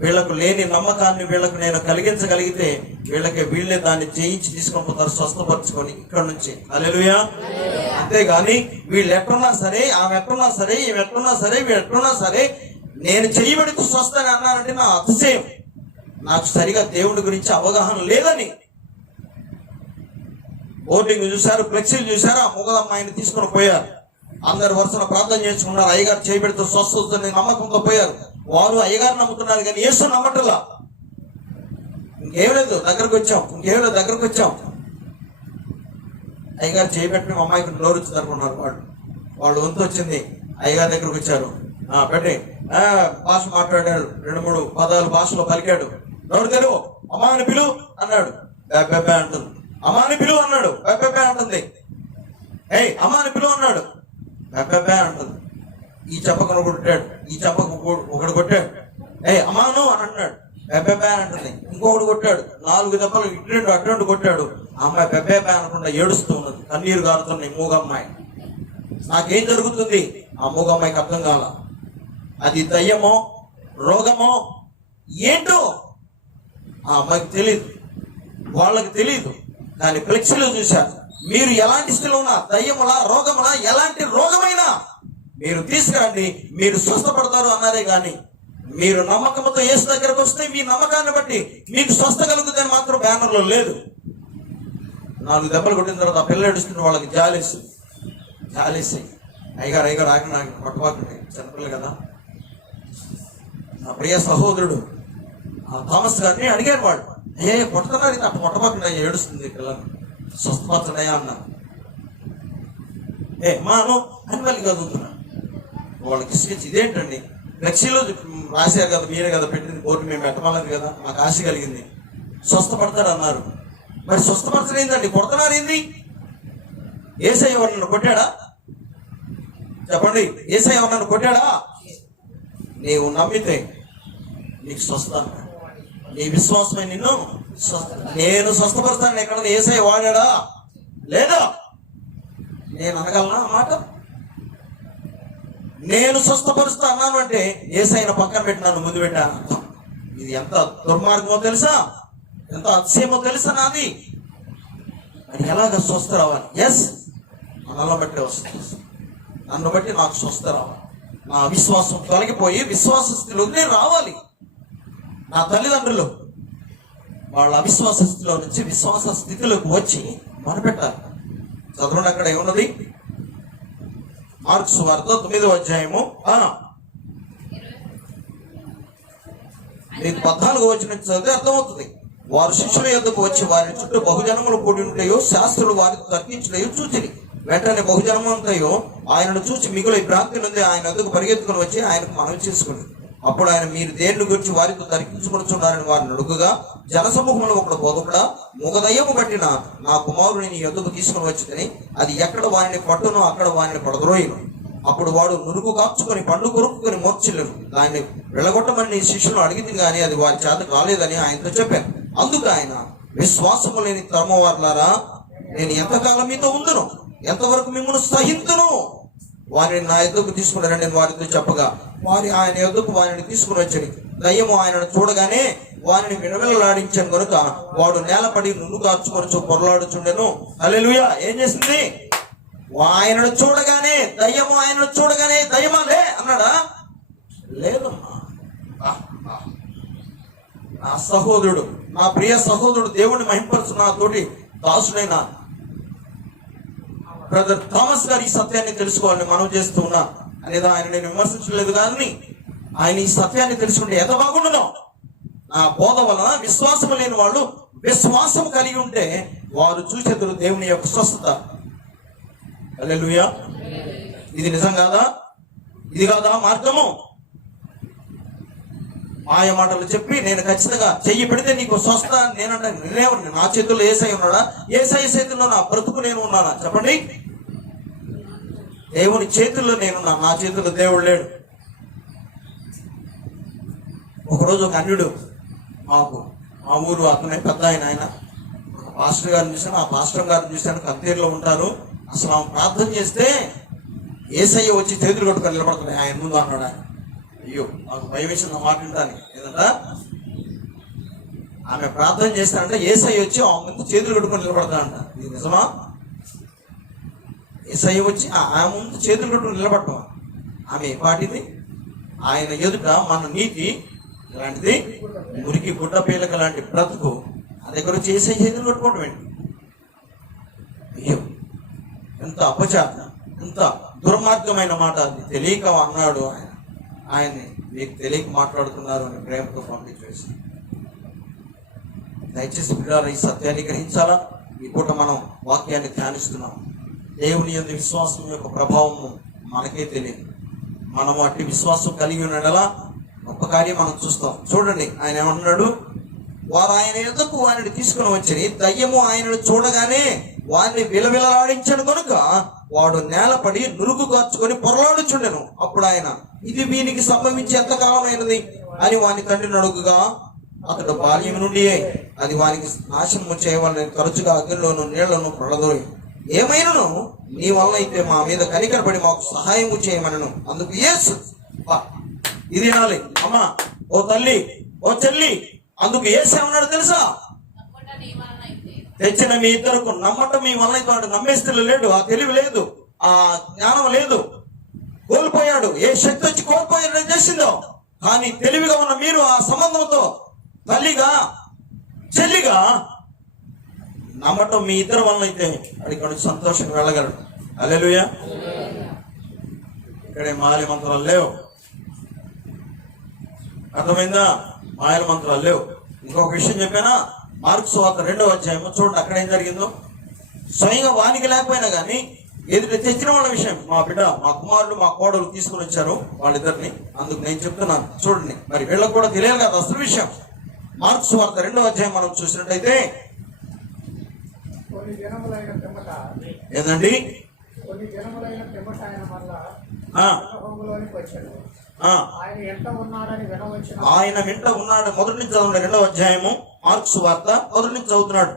వీళ్లకు లేని నమ్మకాన్ని వీళ్లకు నేను కలిగించగలిగితే, వీళ్ళే దాన్ని చేయించి తీసుకొని పోతారు స్వస్థపరచుకొని ఇక్కడ నుంచి. హల్లెలూయా. అంతేగాని వీళ్ళు ఎట్టున్నా సరే, ఆమె ఎట్టున్నా సరే, ఈమె ఎట్టున్నా సరే, వీళ్ళు ఎట్టున్నా సరే, నేను చేయబడితే స్వస్థ అని అన్నానంటే నా అతిశయం. నాకు సరిగా దేవుడి గురించి అవగాహన లేదని. బోర్డింగ్ చూశారు, ఫ్లెక్సీలు చూశారు, ఆ మూగమ్మాయిని తీసుకొని పోయారు. అందరు వరుసన ప్రార్థన చేసుకున్నారు. అయ్యగారు చేయబెడుతూ స్వస్థ నమ్మకంతో పోయారు. వారు అయ్యగారు నమ్ముతున్నారు కానీ యేసు నమ్మటలా. ఇంకేం లేదు, దగ్గరకు వచ్చాం. అయ్యగారు చేయబెట్టిన అమ్మాయికి నోరు వచ్చి అనుకున్నారు. వాళ్ళు వంతు వచ్చింది. అయ్యగారి దగ్గరకు వచ్చారు. పెట్టి భాష మాట్లాడాడు, 2-3 పదాలు భాషలో పలికాడు. నోరు తెరువు, అమ్మాని పిలు అన్నాడు. బెబ్బెబ్బే అంటుంది. అమ్మాని పిలు అన్నాడు. బెబ్బెబ్బే అంటుంది. అమ్మాని పిలు అన్నాడు. బెబ్బెబ్బే అంటుంది. ఈ చెప్పకు కొట్టాడు, ఈ చెప్పకు ఒకడు కొట్టాడు. అమ్మాను అని అన్నాడు. బెబ్బెబ్బే అంటుంది. ఇంకొకడు కొట్టాడు. 4 దెబ్బలు అటు కొట్టాడు. అమ్మాయి బెబ్బెబ్బే అనకుండా ఏడుస్తూ ఉన్నది, కన్నీరు గారుతున్నాయి. మూగమ్మాయి. నాకేం జరుగుతుంది ఆ మూగమ్మాయికి అర్థం కాల. అది దయ్యమో రోగమో ఏంటో ఆ అమ్మాయికి తెలియదు, వాళ్ళకి తెలియదు. దాని ఫ్లెక్సీలో చూశారు. మీరు ఎలాంటి స్థితిలో ఉన్నా, దయ్యములా రోగములా ఎలాంటి రోగమైనా మీరు తీసుకురండి, మీరు స్వస్థపడతారు అన్నారే గాని, మీరు నమ్మకంతో యేసు దగ్గరకు వస్తే మీ నమ్మకాన్ని బట్టి మీకు స్వస్థ కలుగుతుందని మాత్రం బ్యానర్లో లేదు. 4 దెబ్బలు కొట్టిన తర్వాత ఆ పిల్ల ఏడుస్తున్న వాళ్ళకి జాలేసి అయ్యగారు ఆగిన పట్టుబాకండి, చిన్నపిల్ల కదా. నా ప్రియ సహోదరుడు ఆ థామస్ గారిని అడిగారు. వాళ్ళు కొట్టుతున్నారు, ఇది అట్ట కొట్టబాకండి, ఏడుస్తుంది పిల్లలు, స్వస్థపరచడయా అన్నారు. మాను అని మళ్ళీ చదువుతున్నాను. వాళ్ళకి ఇసుకొచ్చి ఇదేంటండి, ఫ్లెక్సీలో రాశారు కదా, మీరే కదా పెట్టింది, బోర్డు మేము పెట్టమన్నది కదా, మాకు ఆశ కలిగింది, స్వస్థపడతాడు అన్నారు. మరి స్వస్థపరచడం ఏందండి, కొడుతున్నారు ఏంది? యేసయ్య ఎవరన్నా కొట్టాడా? చెప్పండి, యేసయ్య ఎవరన్నా కొట్టాడా? నీవు నమ్మితే నీకు స్వస్థ, నీ విశ్వాసమే నిన్ను నేను స్వస్థపరుస్తాను. ఎక్కడ యేసయ్య వాడాడా లేదా? నేను అనగలనా ఆ మాట? నేను స్వస్థపరుస్తా అన్నాను అంటే యేసయ్యను పక్కన పెట్టి నన్ను ముందు పెట్టాను. ఇది ఎంత దుర్మార్గమో తెలుసా, ఎంత అతిశయమో తెలుసా నాది. అది ఎలాగ స్వస్థ రావాలి? ఎస్, నన్ను బట్టి వస్తుంది, నన్ను బట్టి నాకు స్వస్థ రావాలి. నా అవిశ్వాసం తొలగిపోయి విశ్వాస స్థితిలోకి నేను రావాలి. నా తల్లిదండ్రులు వాళ్ళ అవిశ్వాస స్థితిలో నుంచి విశ్వాస స్థితిలోకి వచ్చి మొదలుపెట్టాలి. చదవండి, అక్కడ ఏమున్నది? మార్కు సువార్త 9వ అధ్యాయము 14వ వచనం చదివితే అర్థమవుతుంది. వారు శిష్యుల యొద్దకు వచ్చి వారి చుట్టూ బహుజనములు కూడి ఉంటాయో శాస్త్రులు వారికి తర్కించలేయో చూచిరి. వెంటనే బహుజనమంతయో ఆయనను చూచి మిగులు భ్రాంతి నుండి ఆయన వద్దకు పరిగెత్తుకుని వచ్చి ఆయనకు మనవి చేసుకుని, అప్పుడు ఆయన, మీరు దేని గురించి వారితో తర్కించుకొనుచున్నారని వారిని అడుగుగా, జనసమూహంలో ఒకడు బోధకుడా, మూగదయ్యము పట్టిన నా కుమారుని నీ యొద్దకు తీసుకుని వచ్చి, అది ఎక్కడ వారిని పట్టునో అక్కడ వారిని పడద్రోయిను. అప్పుడు వాడు నురుగు కాచుకొని పండు కొరుక్కుని మోర్చిల్లను. దాన్ని వెళ్ళగొట్టమని శిష్యులు అడిగింది కానీ అది వారి చేత కాలేదని ఆయనతో చెప్పాను. అందుకు ఆయన, విశ్వాసము లేని తరమవారులారా, నేను ఎంతకాలం మీతో ఉందును, ఎంతవరకు మిమ్మల్ని సహింతును? వారిని నా యొద్దకు తీసుకున్నారని నేను వారితో చెప్పగా, ఆయన యొద్దకు వారిని తీసుకుని వచ్చాడు. దయ్యము ఆయనను చూడగానే వారిని విడవెళ్ళలాడించాను కనుక వాడు నేలపడి నున్ను కార్చుకొని పొరలాడుచుండెను. హల్లెలూయా. ఏం చేసింది? ఆయనను చూడగానే, దయ్యము ఆయనను చూడగానే, దయ్యమా లే అన్నాడా? లేదమ్మా. నా సహోదరుడు, నా ప్రియ సహోదరుడు దేవుడిని మహింపరచు నా తోటి దాసుడైన బ్రదర్ థామస్ గారు ఈ సత్యాన్ని తెలుసుకోవాలని మనం చేస్తూ ఉన్నా అనేది ఆయన నేను విమర్శించలేదు, కానీ ఆయన ఈ సత్యాన్ని తెలుసుకుంటే ఎంత బాగుండదు. నా బోధ వలన విశ్వాసం లేని వాళ్ళు విశ్వాసం కలిగి ఉంటే వారు చూసేందుకు దేవుని యొక్క స్వస్థత. హల్లెలూయా. ఇది నిజం కాదా? ఇది కాదా మార్గము? మాయ మాటలు చెప్పి నేను ఖచ్చితంగా చెయ్యి పెడితే నీకు స్వస్థ నేనంటే నేనేమన్నా? నా చేతుల్లో యేసయ్య ఉన్నాడా? యేసయ్య చేతుల్లో నా బ్రతుకు నేను ఉన్నానా? చెప్పండి. దేవుని చేతుల్లో నేనున్నా, నా చేతుల్లో దేవుడు లేడు. ఒకరోజు ఒక అన్యుడు మా ఊరు అతనే పెద్ద ఆయన ఒక పాస్టర్ గారిని చూశాను. ఆ పాస్టర్ గారిని చూశాను, కంతేరులో ఉంటారు. అసలు ఆమె ప్రార్థన చేస్తే యేసయ్య వచ్చి చేతులు కొట్టుకొని నిలబడుతున్నాయి ఆయన ముందు అన్నాడు. ఆయన అయ్యో నాకు భయం వేసిన మాట వింటానికి. ఏదంట ఆమె ప్రార్థన చేస్తానంటే యేసయ్య వచ్చి ఆమె ముందు చేతులు కొట్టుకొని నిలబడతానంట. ఇది నిజమా? యేసయ్య వచ్చి ఆమె ముందు చేతులు కొట్టుకొని నిలబడటం ఆమె పాటిది. ఆయన ఎదుట మన నీతి ఇలాంటిది మురికి గుడ్డ పీలక లాంటి బ్రతుకు ఆ దగ్గర చేసే చేతులు కొట్టుకోవడం ఏంటి? అయ్యో ఎంత అపచారం, ఎంత దుర్మార్గమైన మాట. అది తెలియక అన్నాడు ఆయన్ని మీకు తెలియక మాట్లాడుతున్నారు అని ప్రేమతో పంపించేసి. దయచేసి బిడ్డలారా ఈ సత్యాన్ని గ్రహించాలా. ఈ పూట మనం వాక్యాన్ని ధ్యానిస్తున్నాం. దేవుని యందు విశ్వాసం యొక్క ప్రభావం మనకే తెలియదు. మనం అట్టి విశ్వాసం కలిగి ఉండేలా గొప్ప కార్యం మనం చూస్తాం. చూడండి ఆయన ఏమంటున్నాడు, వారు ఆయన ఎదుకు వారిని తీసుకుని వచ్చి దయ్యము ఆయనను చూడగానే వారిని విలవిలలాడించను కనుక వాడు నేలపడి నురుగు కార్చుకొని పొరలాడుచుండెను. అప్పుడు ఆయన ఇది వీనికి సంభవించి ఎంతకాలమైనది అని వాని తండ్రిని అడుగుగా అతడు బాల్యం నుండి అది వానికి నాశనము చేయవాలని తరచుగా అగ్నిలోను నీళ్లను ప్రళదోయి ఏమైనను నీ వల్ల అయితే మా మీద కనికరపడి మాకు సహాయము చేయమనను. అందుకు యేసు ఇది వినాలి అమ్మా, ఓ తల్లి, ఓ చెల్లి. అందుకు యేసు ఏమన్నాడు తెలుసా? తెచ్చిన మీ ఇద్దరుకు నమ్మటం మీ వల్ల అయితే నమ్మేస్తులు లేడు, ఆ తెలివి లేదు, ఆ జ్ఞానం లేదు, కోల్పోయాడు. ఏ శక్తి వచ్చి కోల్పోయాడు చేసిందో, కానీ తెలివిగా ఉన్న మీరు ఆ సంబంధంతో తల్లిగా చెల్లిగా నమ్మటం మీ ఇద్దరు వల్ల అయితే అడిగి సంతోషంగా వెళ్ళగలడు. హల్లెలూయా. ఇక్కడే మాయ మంత్రాలు లేవు, అర్థమైందా? మాయల మంత్రాలు లేవు. ఇంకొక విషయం చెప్పానా? మార్కు సువార్త 2వ అధ్యాయం చూడండి, అక్కడ ఏం జరిగిందో. స్వయంగా వానికి లేకపోయినా కానీ ఎదురు తెచ్చిన వాళ్ళ విషయం, మా బిడ్డ, మా కుమారుడు, మా కోడలు తీసుకుని వచ్చారు వాళ్ళిద్దరిని. అందుకు నేను చెప్తున్నాను చూడండి, మరి వీళ్ళకు కూడా తెలియాలి కదా అసలు విషయం. మార్కు సువార్త 2వ అధ్యాయం మనం చూసినట్టయితే ఏదండి ఆయన వెంట ఉన్నాడు. మొదటి నుంచి చదవండి 2వ అధ్యాయము మార్కు సువార్త మొదటి నుంచి చదువుతున్నాడు.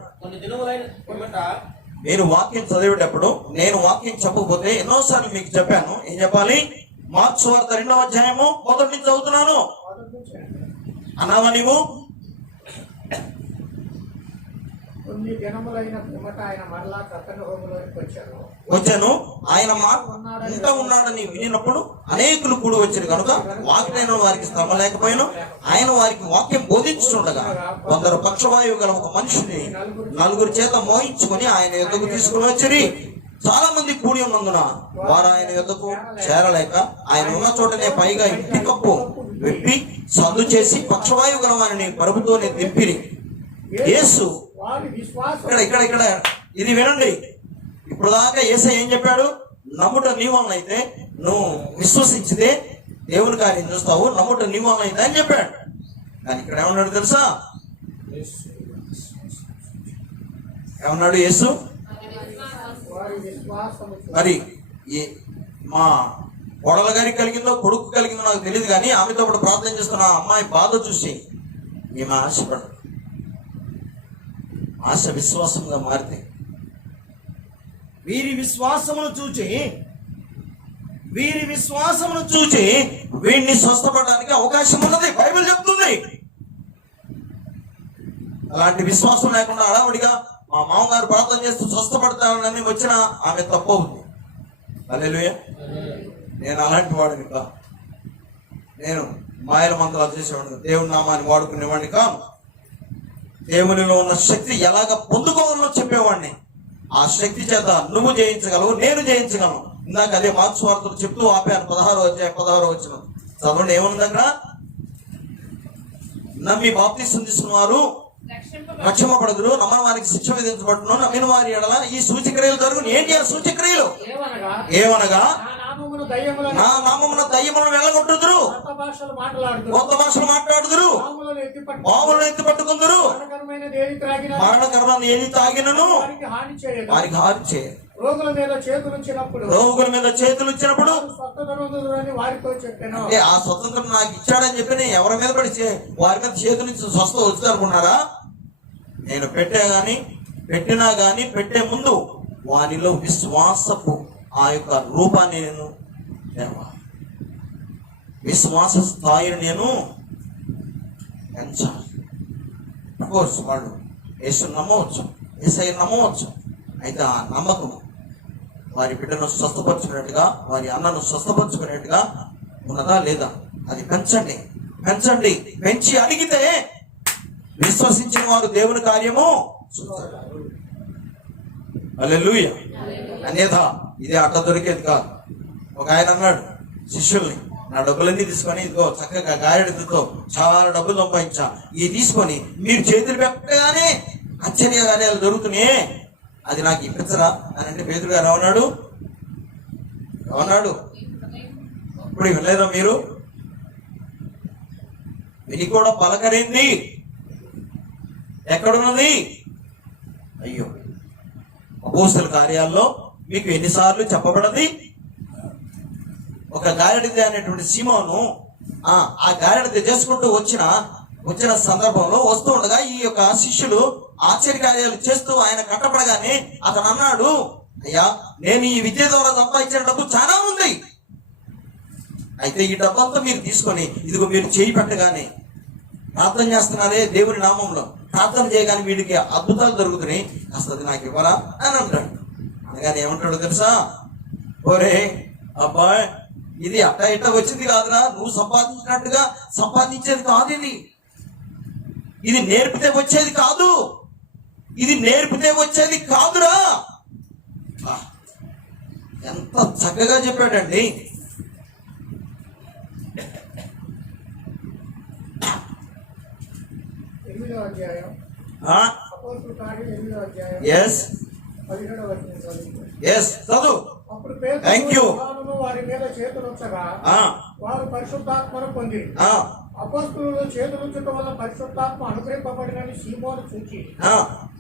మీరు వాక్యం చదివేటప్పుడు నేను వాక్యం చెప్పకపోతే ఎన్నోసార్లు మీకు చెప్పాను, ఏం చెప్పాలి? మార్కు సువార్త 2వ అధ్యాయము మొదటి నుంచి చదువుతున్నాను అన్నావా నీవు? వచ్చాను ఆయన మాట ఉన్నాడని వినినప్పుడు అనేకులు కూడి వచ్చారు కనుక వాక్యైన వారికి శ్రమ లేకపోయాను. ఆయన వారికి వాక్యం బోధించుండగా కొందరు పక్షవాయువు గల ఒక మనిషిని 4 చేత మోయించుకొని ఆయన యొద్దకు తీసుకుని వచ్చి చాలా మంది కూడి ఉన్నందున వారు ఆయన యొద్దకు చేరలేక ఆయన ఉన్న చోటనే పైగా ఇంటి కప్పు వెప్పి సందు చేసి పక్షవాయువు గల వారిని పరుగుతోనే దింపిరి. యేసు ఇక్కడ ఇక్కడ ఇది వినండి. ఇప్పుడు దాకా యేసయ్య ఏం చెప్పాడు? నమ్ముట నీ వలన అయితే, నువ్వు విశ్వసించితే దేవుని కార్యం చూస్తావు, నమ్ముట నీ వలన అయితే అని చెప్పాడు. కానీ ఇక్కడ ఏమన్నాడు తెలుసా? ఏమన్నాడు యేసు? మరి మా కోడల గారికి కలిగిందో కొడుకు కలిగిందో నాకు తెలియదు, కానీ ఆమెతో పాటు ప్రార్థన చేస్తున్న అమ్మాయి బాధ చూసి ఈమె ఆశపడు. ఆశ విశ్వాసంగా మారితే వీరి విశ్వాసమును చూచి వీడిని స్వస్థపడడానికి అవకాశం ఉన్నది, బైబిల్ చెప్తుంది. అలాంటి విశ్వాసం లేకుండా అడవడిగా మా మామగారు ప్రార్థన చేస్తూ స్వస్థపడతానని వచ్చిన ఆమె తప్పవుతుంది. హల్లెలూయా. నేను అలాంటి వాడిని కాదు, నేను మాయల మంత్రాలు చేసేవాడిని, దేవుని నామాన్ని వాడుకునేవాడిని కాను. దేవునిలో ఉన్న శక్తి ఎలాగ పొందుకోవాలో చెప్పేవాడిని. ఆ శక్తి చేత నువ్వు జయించగలవు, నేను జయించగలను. ఇందాక అదే మార్క్స్ వార్తలు చెప్తూ ఆపాను. 16వ వచనం చదవండి. ఏముంది అక్కడ? నమ్మి బాప్తిస్మం తీసుకున్నవారు రక్షింపబడుదురు, నమ్మని వారికి శిక్ష విధించబడును, నమ్మిన వారి ఎడల ఈ సూచక్రియలు జరుగును. ఏంటి ఆ సూచక్రియలు? ఏమనగా నా నామమున దయ్యములను వెళ్ళగొట్టుదురు, కొత్త భాషలు మాట్లాడుదురు, పాములను ఎత్తి పట్టుకుందురు, మరణకరమైన ఏది తాగినను వారికి హాని చేయరు, రోగుల మీద చేతులు ఇచ్చినప్పుడు ఆ స్వతంత్రం నాకు ఇచ్చాడని చెప్పి నేను ఎవరి మీద పడి వారి మీద చేతులు ఇచ్చి స్వస్థ వచ్చింది అనుకున్నారా? నేను పెట్టినా గాని పెట్టే ముందు వారిలో విశ్వాసపు ఆ యొక్క రూపాన్ని నేను విశ్వాస స్థాయిని నేను పెంచాలి. అఫ్కోర్స్ వాళ్ళు యేసు నమ్మవచ్చు, యేసయ్య నమ్మవచ్చు. అయితే ఆ నమ్మకం వారి బిడ్డను స్వస్థపరచుకునేట్టుగా, వారి అన్నను స్వస్థపరచుకునేట్టుగా ఉన్నదా లేదా? అది పెంచండి. పెంచి అడిగితే విశ్వసించిన వారు దేవుని కార్యము చూస్తారు. హల్లెలూయా. అన్యథా ఇదే అట్ట దొరికేది కాదు. ఒక ఆయన అన్నాడు శిష్యుల్ని, నా డబ్బులన్నీ తీసుకొని ఇదిగో చక్కగా గారెడుతో చాలా డబ్బులు సంపాదించా, ఇది తీసుకొని మీరు చేతులు పెట్టగానే ఆశ్చర్య కార్యాలు దొరుకుతున్నాయి, అది నాకు ఇప్పించరా అని అంటే పేతురు గారు ఏమన్నాడు? ఇప్పుడు వినలేదా మీరు? విని కూడా పలకరింది ఎక్కడున్నది? అయ్యో, అపోస్తలుల కార్యాల్లో మీకు ఎన్నిసార్లు చెప్పబడది? ఒక గారెడితే అనేటువంటి సీమోను ఆ గారెడితే చేసుకుంటూ వచ్చిన సందర్భంలో వస్తూ ఉండగా ఈ యొక్క శిష్యులు ఆశ్చర్యకార్యాలు చేస్తూ ఆయన కట్టపడగానే అతను అన్నాడు, అయ్యా నేను ఈ విద్య ద్వారా సంపాదించిన డబ్బు చాలా ఉంది, అయితే ఈ డబ్బంతా మీరు తీసుకొని ఇదిగో మీరు చేయి పెట్టగానే ప్రార్థన చేస్తున్నారే దేవుని నామంలో, ప్రార్థన చేయగానే వీడికి అద్భుతాలు జరుగుతున్నాయి, కాస్త నాకు ఇవ్వరా అని అంటాడు. అనగానే ఏమంటాడు తెలుసా? ఓరే అబ్బాయ్, ఇది అట్ట ఇట్ట వచ్చింది కాదురా, నువ్వు సంపాదించినట్టుగా సంపాదించేది కాదు, ఇది నేర్పితే వచ్చేది కాదు, ఇది నేర్పితే వచ్చేది కాదురా. ఎంత చక్కగా చెప్పాడండి. Thank you. వారి మీద చేతులుంచగా వారు పరిశుద్ధాత్మను పొందిరి. అపోస్తలులు చేతులుంచటం వల్ల పరిశుద్ధాత్మ అనుగ్రహింపబడినని సీమోను చూచి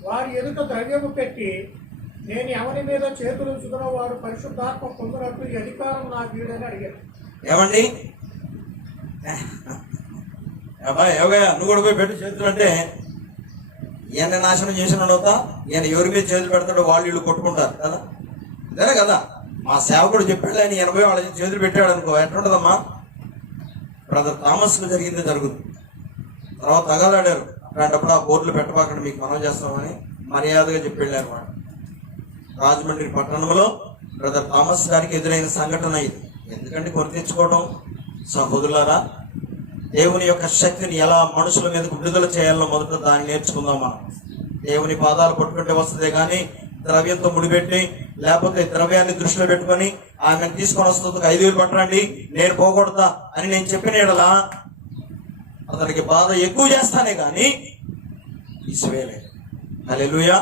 వారి ఎదుట ద్రవ్యము పెట్టి, నేను ఎవరి మీద చేతులుంచుకున్న వారు పరిశుద్ధాత్మ పొందినట్లు ఈ అధికారం నాకు వీడని అడిగారు. ఏమండి యోగయ్య, నువ్వు కూడా పోయి పెట్టి చేతులు అంటే ఈయన నాశనం చేసిన అవుతా, ఈయన ఎవరి మీద చేతులు పెడతాడో వాళ్ళు వీళ్ళు కొట్టుకుంటారు కదా. అంతేనే కదా, మా సేవకుడు చెప్పాడు ఆయన 80 వాళ్ళ చేతులు పెట్టాడు అనుకో, ఎట్లుంటదమ్మా? బ్రదర్ థామస్ లో జరుగుతుంది. తర్వాత తగలాడారు, అలాంటప్పుడు ఆ బోర్డులు పెట్టబాకండి మీకు మనం చేస్తామని మర్యాదగా చెప్పి వెళ్ళారు వాడు. రాజమండ్రి పట్టణంలో బ్రదర్ థామస్ గారికి ఎదురైన సంఘటన ఇది. ఎందుకంటే కొని తెచ్చుకోవడం? సహోదరులారా, దేవుని యొక్క శక్తిని ఎలా మనుషుల మీదకు విడుదల చేయాలో మొదట దాన్ని నేర్చుకుందాం మనం. దేవుని పాదాలు పట్టుకుంటే వస్తుందే కానీ ద్రవ్యంతో ముడిపెట్టి, లేకపోతే ద్రవ్యాన్ని దృష్టిలో పెట్టుకొని ఆమెను తీసుకొని వస్తుంది 5,000 పట్టరండి నేను పోకూడదా అని నేను చెప్పిన ఎడలా అతనికి బాధ ఎక్కువ చేస్తానే కానీ తీసివేయలేదు. హల్లెలూయా.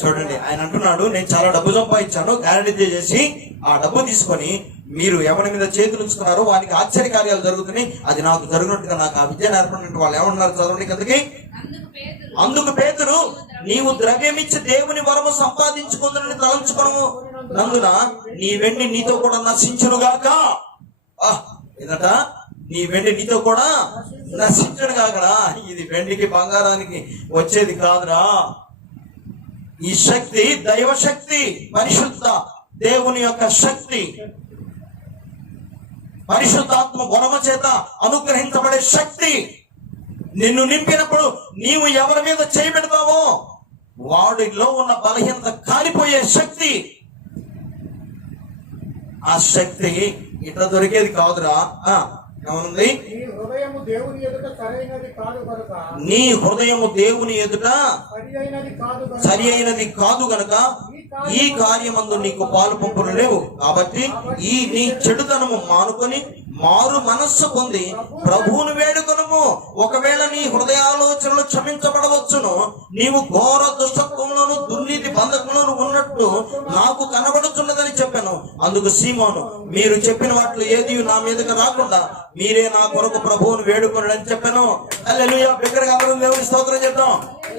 చూడండి, ఆయన అంటున్నాడు, నేను చాలా డబ్బు సంపాదించాను, గ్యారెంటీ చేసి ఆ డబ్బు తీసుకొని మీరు ఎవరి మీద చేతులు ఉంచుకున్నారో వారికి ఆశ్చర్యకార్యాలు జరుగుతున్నాయి, అది నాకు జరిగినట్టుగా నాకు ఆ విద్య నేర్పడినట్టు వాళ్ళు ఏమన్నారు చదవండి కదకి. అందుకు పేతురు, నీవు ద్రవ్యమిచ్చి దేవుని వరము సంపాదించుకుందని తలంచుకోను నందున నీ వెండి నీతో కూడా నశించునుగాక. ఏదట? నీ వెండి నీతో కూడా నశించును కాకరా. ఇది వెండికి బంగారానికి వచ్చేది కాదురా. ఈ శక్తి దైవ శక్తి, పరిశుద్ధ దేవుని యొక్క శక్తి, పరిశుద్ధాత్మ వరమ చేత అనుగ్రహించబడే శక్తి నిన్ను నింపినప్పుడు నీవు ఎవరి మీద చేయబెడతావో వాడిలో ఉన్న బలహీనత కాలిపోయే శక్తి. ఆ శక్తి ఇట్లా దొరికేది కాదురా. ఏమనుంది? నీ హృదయము దేవుని ఎదుట సరైనది కాదు కనుక, నీ హృదయము దేవుని ఎదుట సరి అయినది కాదు గనక ఈ కార్యమందు నీకు పాలు పంపులు లేవు. కాబట్టి ఈ నీ చెడుతనము మానుకొని మారు మనస్సు పొంది ప్రభువును వేడుకొనుము. ఒకవేళ నీ హృదయాలోచనలు క్షమించబడవచ్చును. నీవు ఘోర దుష్టత్వంలోను దుర్నీతి బంధకంలోను ఉన్నట్టు నాకు కనబడుతున్నదని చెప్పాను. అందుకు సీమోను, మీరు చెప్పిన వాటిలో ఏది నా మీదకి రాకుండా మీరే నా కొరకు ప్రభువును వేడుకొనని అని చెప్పాను. హల్లెలూయా. బిగ్గరగా అందరం దేవుని స్తోత్రం చేద్దాం.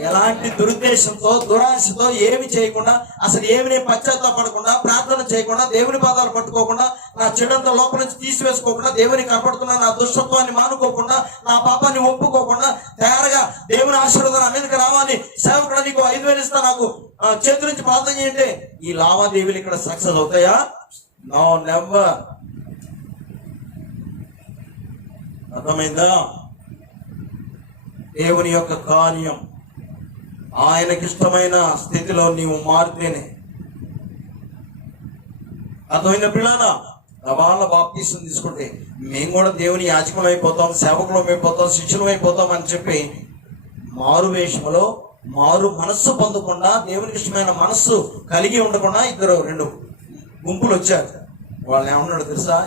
ఎలాంటి దురుద్దేశంతో దురాశతో ఏమి చేయకుండా, అసలు ఏమి పశ్చాత్తాపడకుండా, ప్రార్థన చేయకుండా, దేవుని పాదాలు పట్టుకోకుండా, నా చెడంతా లోపల నుంచి తీసివేసుకోకుండా, దేవునికి కనపడుతున్న నా దుష్టత్వాన్ని మానుకోకుండా, నా పాపాన్ని ఒప్పుకోకుండా తయారుగా దేవుని ఆశీర్వాదం నా మీదకి రావాలి, సేవకుడు నీకు 5,000 ఇస్తా, నాకు చేతి నుంచి ప్రార్థన చేయండి, ఈ లావాదేవీలు ఇక్కడ సక్సెస్ అవుతాయా? No, never. అర్థమైందా? దేవుని యొక్క కార్యం ఆయనకిష్టమైన స్థితిలో నీవు మారితేనే. అర్థమైందా పిల్లలా? వాళ్ళ బాప్తీసం తీసుకుంటే మేము కూడా దేవుని యాజకులం అయిపోతాం, సేవకులం అయిపోతాం, శిష్యులం అయిపోతాం అని చెప్పి మారు వేషములో మారు మనస్సు పొందకుండా, దేవునికి ఇష్టమైన మనస్సు కలిగి ఉండకుండా 2 గుంపులు వచ్చారు. వాళ్ళని ఏమన్నాడు తెలుసా?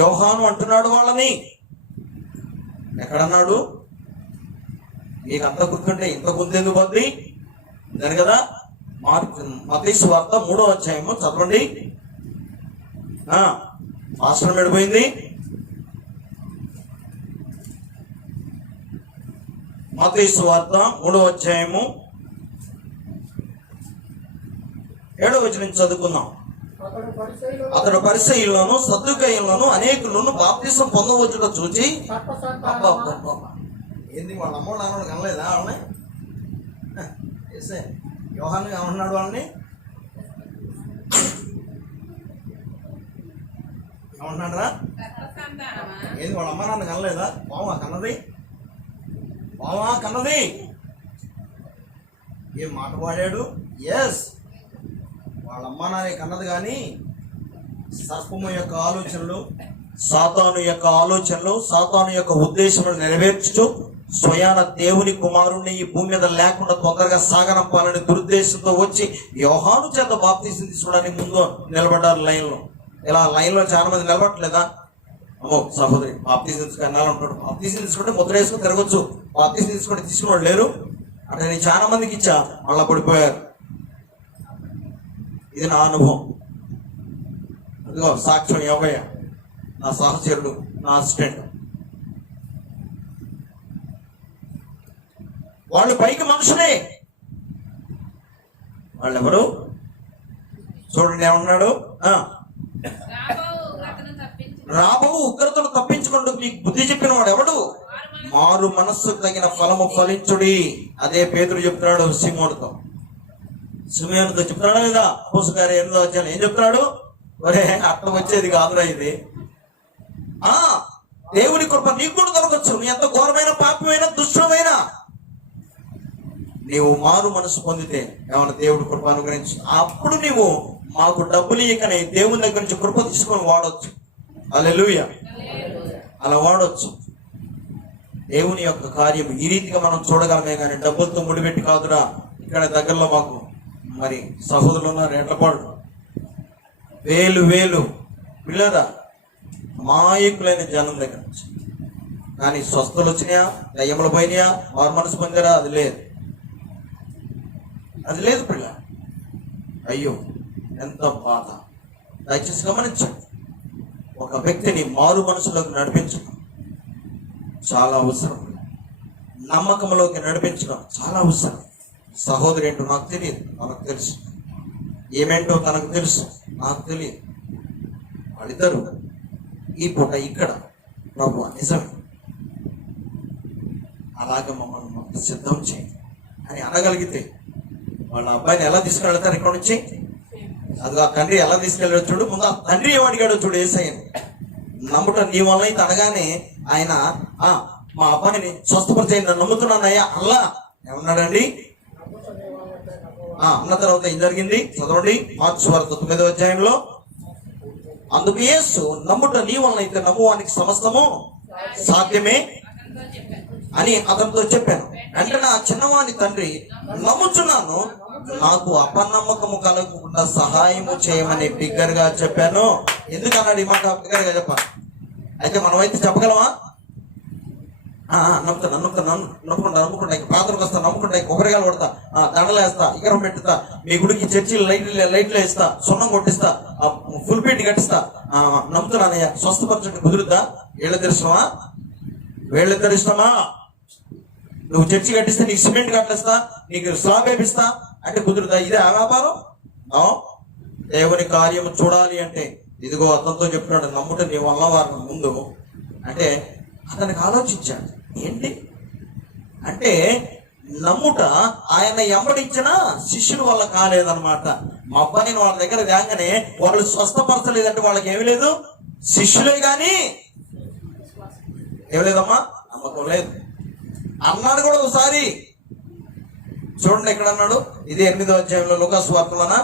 యోహాను అంటున్నాడు వాళ్ళని. ఎక్కడన్నాడు? మీకు అంత గుర్తుంటే ఇంత గుర్తెందుకు పోద్ది దాని కదా. మత్తయి సువార్త 3వ అధ్యాయము చదవండి. ఆశ్రమం ఎడిపోయింది. మత్తయి సువార్త 3వ అధ్యాయము 7వ వచనం చదువుకుందాం. అతడు పరిసయ్యులను సద్దుకయ్యులను అనేకులను బాప్తిసం పొందవచ్చుట చూచి, ఏంది వాళ్ళ అమ్మ నాన్న కనలేదా వాళ్ళని? యోహాను ఏమంటున్నాడు వాళ్ళని? ఏమంటున్నాడరా? ఏంది వాళ్ళ అమ్మ నాన్న కనలేదా? పావా కన్నది ఏం మాట పాడాడు? ఎస్, వాళ్ళ అమ్మ నాన్న కన్నది. కానీ సర్పము యొక్క ఆలోచనలు, సాతాను యొక్క ఆలోచనలు, సాతాను యొక్క ఉద్దేశములు నెరవేర్చుతూ స్వయాన దేవుని కుమారుణ్ణి ఈ భూమి మీద లేకుండా తొందరగా సాగనంపాలని దురుద్దేశంతో వచ్చి యోహాను చేత బాప్తీసం తీసుకోవడానికి ముందు నిలబడ్డారు లైన్లో. ఇలా లైన్లో చాలా మంది నిలబడట్లేదా? అమ్మో సహోదరి, బాప్తీసం తీసుకున్నాడు, బాప్తీసం తీసుకుంటే ముద్ర వేసుకుని తిరగచ్చు, బాప్తీసం తీసుకుని లేరు అంటే నేను చాలా మందికి ఇచ్చా, మళ్ళా పడిపోయారు. ఇది నా అనుభవం. అదిగో సాక్ష్యం యోగయ్య, నా సహచరుడు, నా అసిస్టెంట్. వాళ్ళు పైకి మనుషులే, వాళ్ళెవరు చూడండి. ఏమన్నాడు? రాబో ఉగ్రతను తప్పించుకుంటూ మీకు బుద్ధి చెప్పిన వాడు ఎవడు? మారు మనస్సుకు తగిన ఫలము ఫలించుడి. అదే పేతురు చెప్తున్నాడు సిమోనుతో చెప్తున్నాడు కదా. అపోస్తలుల 8వ అధ్యాయం ఏం చెప్తున్నాడు? ఒరే అట్ట వచ్చేది కాదురా ఇది. దేవుని కృప నీకు కూడా దొరకచ్చు. నీ ఎంత ఘోరమైన పాపమైన దుష్టమైనా నీవు మారు మనసు పొందితే ఏమన్నా దేవుడి కృప అనుగ్రహించు. అప్పుడు నీవు మాకు డబ్బులు ఇకనే దేవుని దగ్గర నుంచి కృప తీసుకొని వాడవచ్చు. హల్లెలూయా. అలా వాడవచ్చు. దేవుని యొక్క కార్యం ఈ రీతిగా మనం చూడగలమే కానీ డబ్బులతో ముడిపెట్టి కాదురా. ఇక్కడ దగ్గరలో మాకు మరి సహోదరులు ఉన్నారు, ఎట్లపాడు, వేలు పిల్లరా మాయకులైన జనం దగ్గర నుంచి. కానీ స్వస్థలు వచ్చినాయా, దయ్యములు పోయినాయా, వారు మనసు పొందారా? అది లేదు పిల్ల. అయ్యో ఎంత బాధ. దయచేసి గమనించండి. ఒక వ్యక్తిని మారు మనసులోకి నడిపించడం చాలా అవసరం. నమ్మకంలోకి నడిపించడం చాలా అవసరం. సహోదరు ఏంటో నాకు తెలియదు, మనకు తెలుసు. ఏమేంటో తనకు తెలుసు, నాకు తెలియదు. వాళ్ళిద్దరు ఈ పూట ఇక్కడ ప్రభు నిజమే, అలాగే మమ్మల్ని సిద్ధం చేయండి అని అనగలిగితే వాళ్ళ అబ్బాయిని ఎలా తీసుకెళ్తారు ఇక్కడ నుంచి? అది ఆ తండ్రి ఎలా తీసుకెళ్ళాడు చూడు. ముందు ఆ తండ్రి ఏమడిగాడో చూడు యేసయ్యని. నమ్ముట నీ వల్ల అయితే అనగానే ఆయన మా అబ్బాయిని స్వస్థపరిచేయండి, నన్ను నమ్ముతున్నానయ్యా అల్లా ఏమన్నాడండి? అన్న తర్వాత ఏం జరిగింది చదవండి. మార్క్స్ వార్త 9వ అధ్యాయంలో అందుకు యేసు, నమ్ముట నీ వలన అయితే నమ్మువానికి సమస్తము సాధ్యమే అని అతనితో చెప్పాను. వెంటనే ఆ చిన్నవాని తండ్రి, నమ్ముచున్నాను, నాకు అపనమ్మకము కలగకుండా సహాయము చేయమని బిగ్గరగా చెప్పాను. ఎందుకన్నాడు ఈ మాట బిగ్గరగా చెప్పాలి? అయితే మనమైతే చెప్పగలమా? నమ్ముకుంటా ఇంక ప్రార్థనకు వస్తా, నమ్ముకుంటా ఇంక కొబ్బరికాయలు కొడతా, దండలు వేస్తా, ఇకరం పెట్టుతా, మీ గుడికి చర్చిలు లైట్లు వేస్తా, సున్నం కొట్టిస్తా, ఫుల్ పీట్ కట్టిస్తా, నమ్ముతున్నానయ్యా, స్వస్థపరచండి, కుదురుద్దా? వేళ్ళ తెరిస్తామా? నువ్వు చర్చి కట్టిస్తే నీకు సిమెంట్ కట్టిస్తా, నీకు స్లాబ్ వేపిస్తా అంటే కుదురుతా? ఇదే ఆ వ్యాపారం? దేవుని కార్యము చూడాలి అంటే ఇదిగో అతనితో చెప్తున్నాడు, నమ్ముట నీ వల్ల వారి ముందు అంటే అతనికి ఆలోచించాడు. ఏంటి అంటే నమ్ముట ఆయన ఎంబడించిన శిష్యుల వల్ల కాలేదన్నమాట. మా అబ్బాయిని వాళ్ళ దగ్గర రాగానే వాళ్ళు స్వస్థపరచలేదంటే వాళ్ళకి ఏమి లేదు, శిష్యులే గాని ఏమి లేదమ్మా, నమ్మకం లేదు అన్నాడు కూడా ఒకసారి. చూడండి ఎక్కడ అన్నాడు, ఇది 8వ అధ్యాయంలో లూకా సువార్తలోన.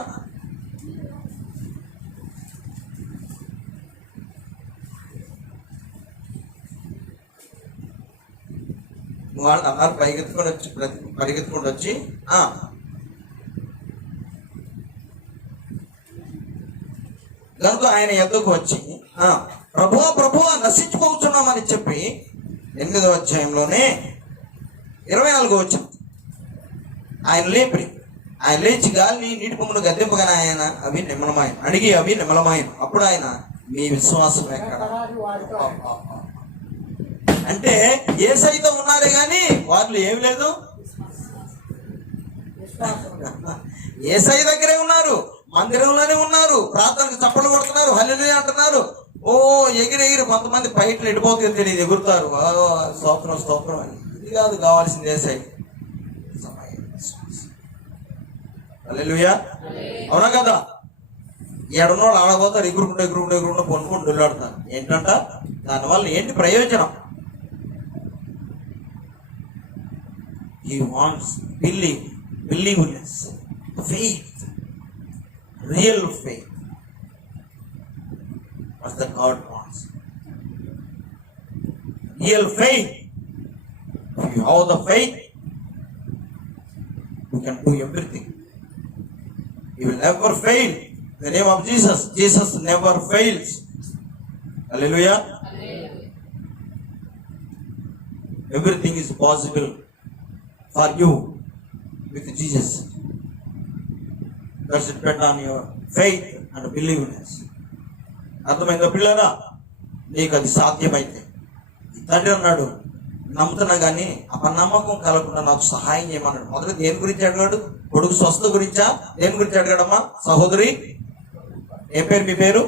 వాళ్ళు అన్నారు పరిగెత్తుకొని వచ్చి కనుక ఆయన ఎద్దుకు వచ్చి, ప్రభువా నశించిపోతున్నామని చెప్పి 8వ అధ్యాయంలోనే 24వ వచనం, ఆయన లేచి గాలిని నీటి పొమ్మను గద్దెంపగానే ఆయన అవి నిమ్మలమాయను, అడిగి అవి నిమ్మలమాయను. అప్పుడు ఆయన, మీ విశ్వాసం ఎక్కడ? అంటే యేసయ్యతో ఉన్నారే గాని వాళ్ళు ఏమి లేదు, యేసయ్య దగ్గరే ఉన్నారు, మందిరంలోనే ఉన్నారు, ప్రార్థనకు చప్పట్లు కొడుతున్నారు, హల్లెలూయా అంటున్నారు. ఎగిరి కొంతమంది పైట్లు ఎడిపోతుంది తెలియదు, ఎగురుతారు, స్తోత్రం అని. ఇది కాదు కావాల్సింది యేసయ్య. హల్లెలూయా, అవునా కదా? ఏడున్నోళ్ళు ఆడబోతారు, ఎగురుకుంటూ పొనుకుంటూ వెళ్ళాడుతారు. ఏంటంట దానివల్ల ఏంటి ప్రయోజనం? He wants believeness, faith, real faith. What the God wants. Real faith. If you have the faith, you can do everything. You will never fail. In the name of Jesus, Jesus never fails. Hallelujah. Everything is possible for you with Jesus. That's depend on your faith and believeness. అర్థమైందా పిల్లరా? నీకు అది సాధ్యమైతే. తండ్రి అన్నాడు, నమ్ముతున్నా కానీ అపనమ్మకం కలగకుండా నాకు సహాయం చేయమన్నాడు. మొదటి దేని గురించి అడిగాడు? కొడుకు స్వస్థ గురించా? దేని గురించి అడిగాడమ్మా? సహోదరి, ఏం పేరు మీ పేరు?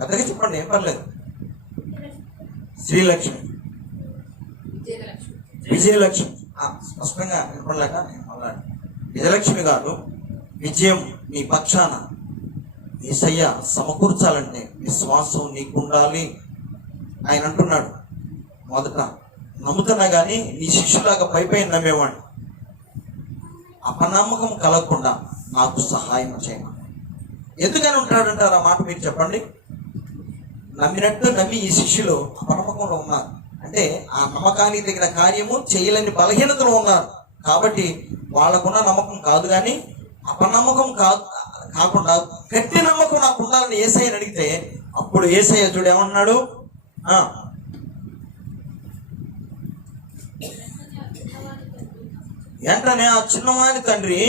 అతనికి చెప్పండి, ఏం పర్లేదు. శ్రీలక్ష్మి, విజయలక్ష్మి, స్పష్టంగా వినపడలేక విజయలక్ష్మి గారు, విజయం నీ పక్షాన యేసయ్య సమకూర్చాలంటే విశ్వాసం నీకు ఉండాలి. ఆయన అంటున్నాడు, మొదట నమ్ముతున్నా కానీ నీ శిష్యులాగా పైపై నమ్మేవాడిని, అపనమ్మకం కలగకుండా నాకు సహాయం చేయమని. ఎందుకని ఉంటాడంటారు ఆ మాట మీరు చెప్పండి? నమ్మినట్టు నమ్మి ఈ శిష్యులు అపనమ్మకంలో ఉన్నారు అంటే ఆ నమ్మకానికి తగిన కార్యము చేయలేని బలహీనతలో ఉన్నారు. కాబట్టి వాళ్ళకున్న నమ్మకం కాదు కానీ అపనమ్మకం కాకుండా గట్టి నమ్మకం నాకు ఉండాలని యేసయ్యని అడిగితే అప్పుడు యేసయ్య చూడు ఏమన్నాడు? వెంటనే ఆ చిన్నవాని తండ్రి,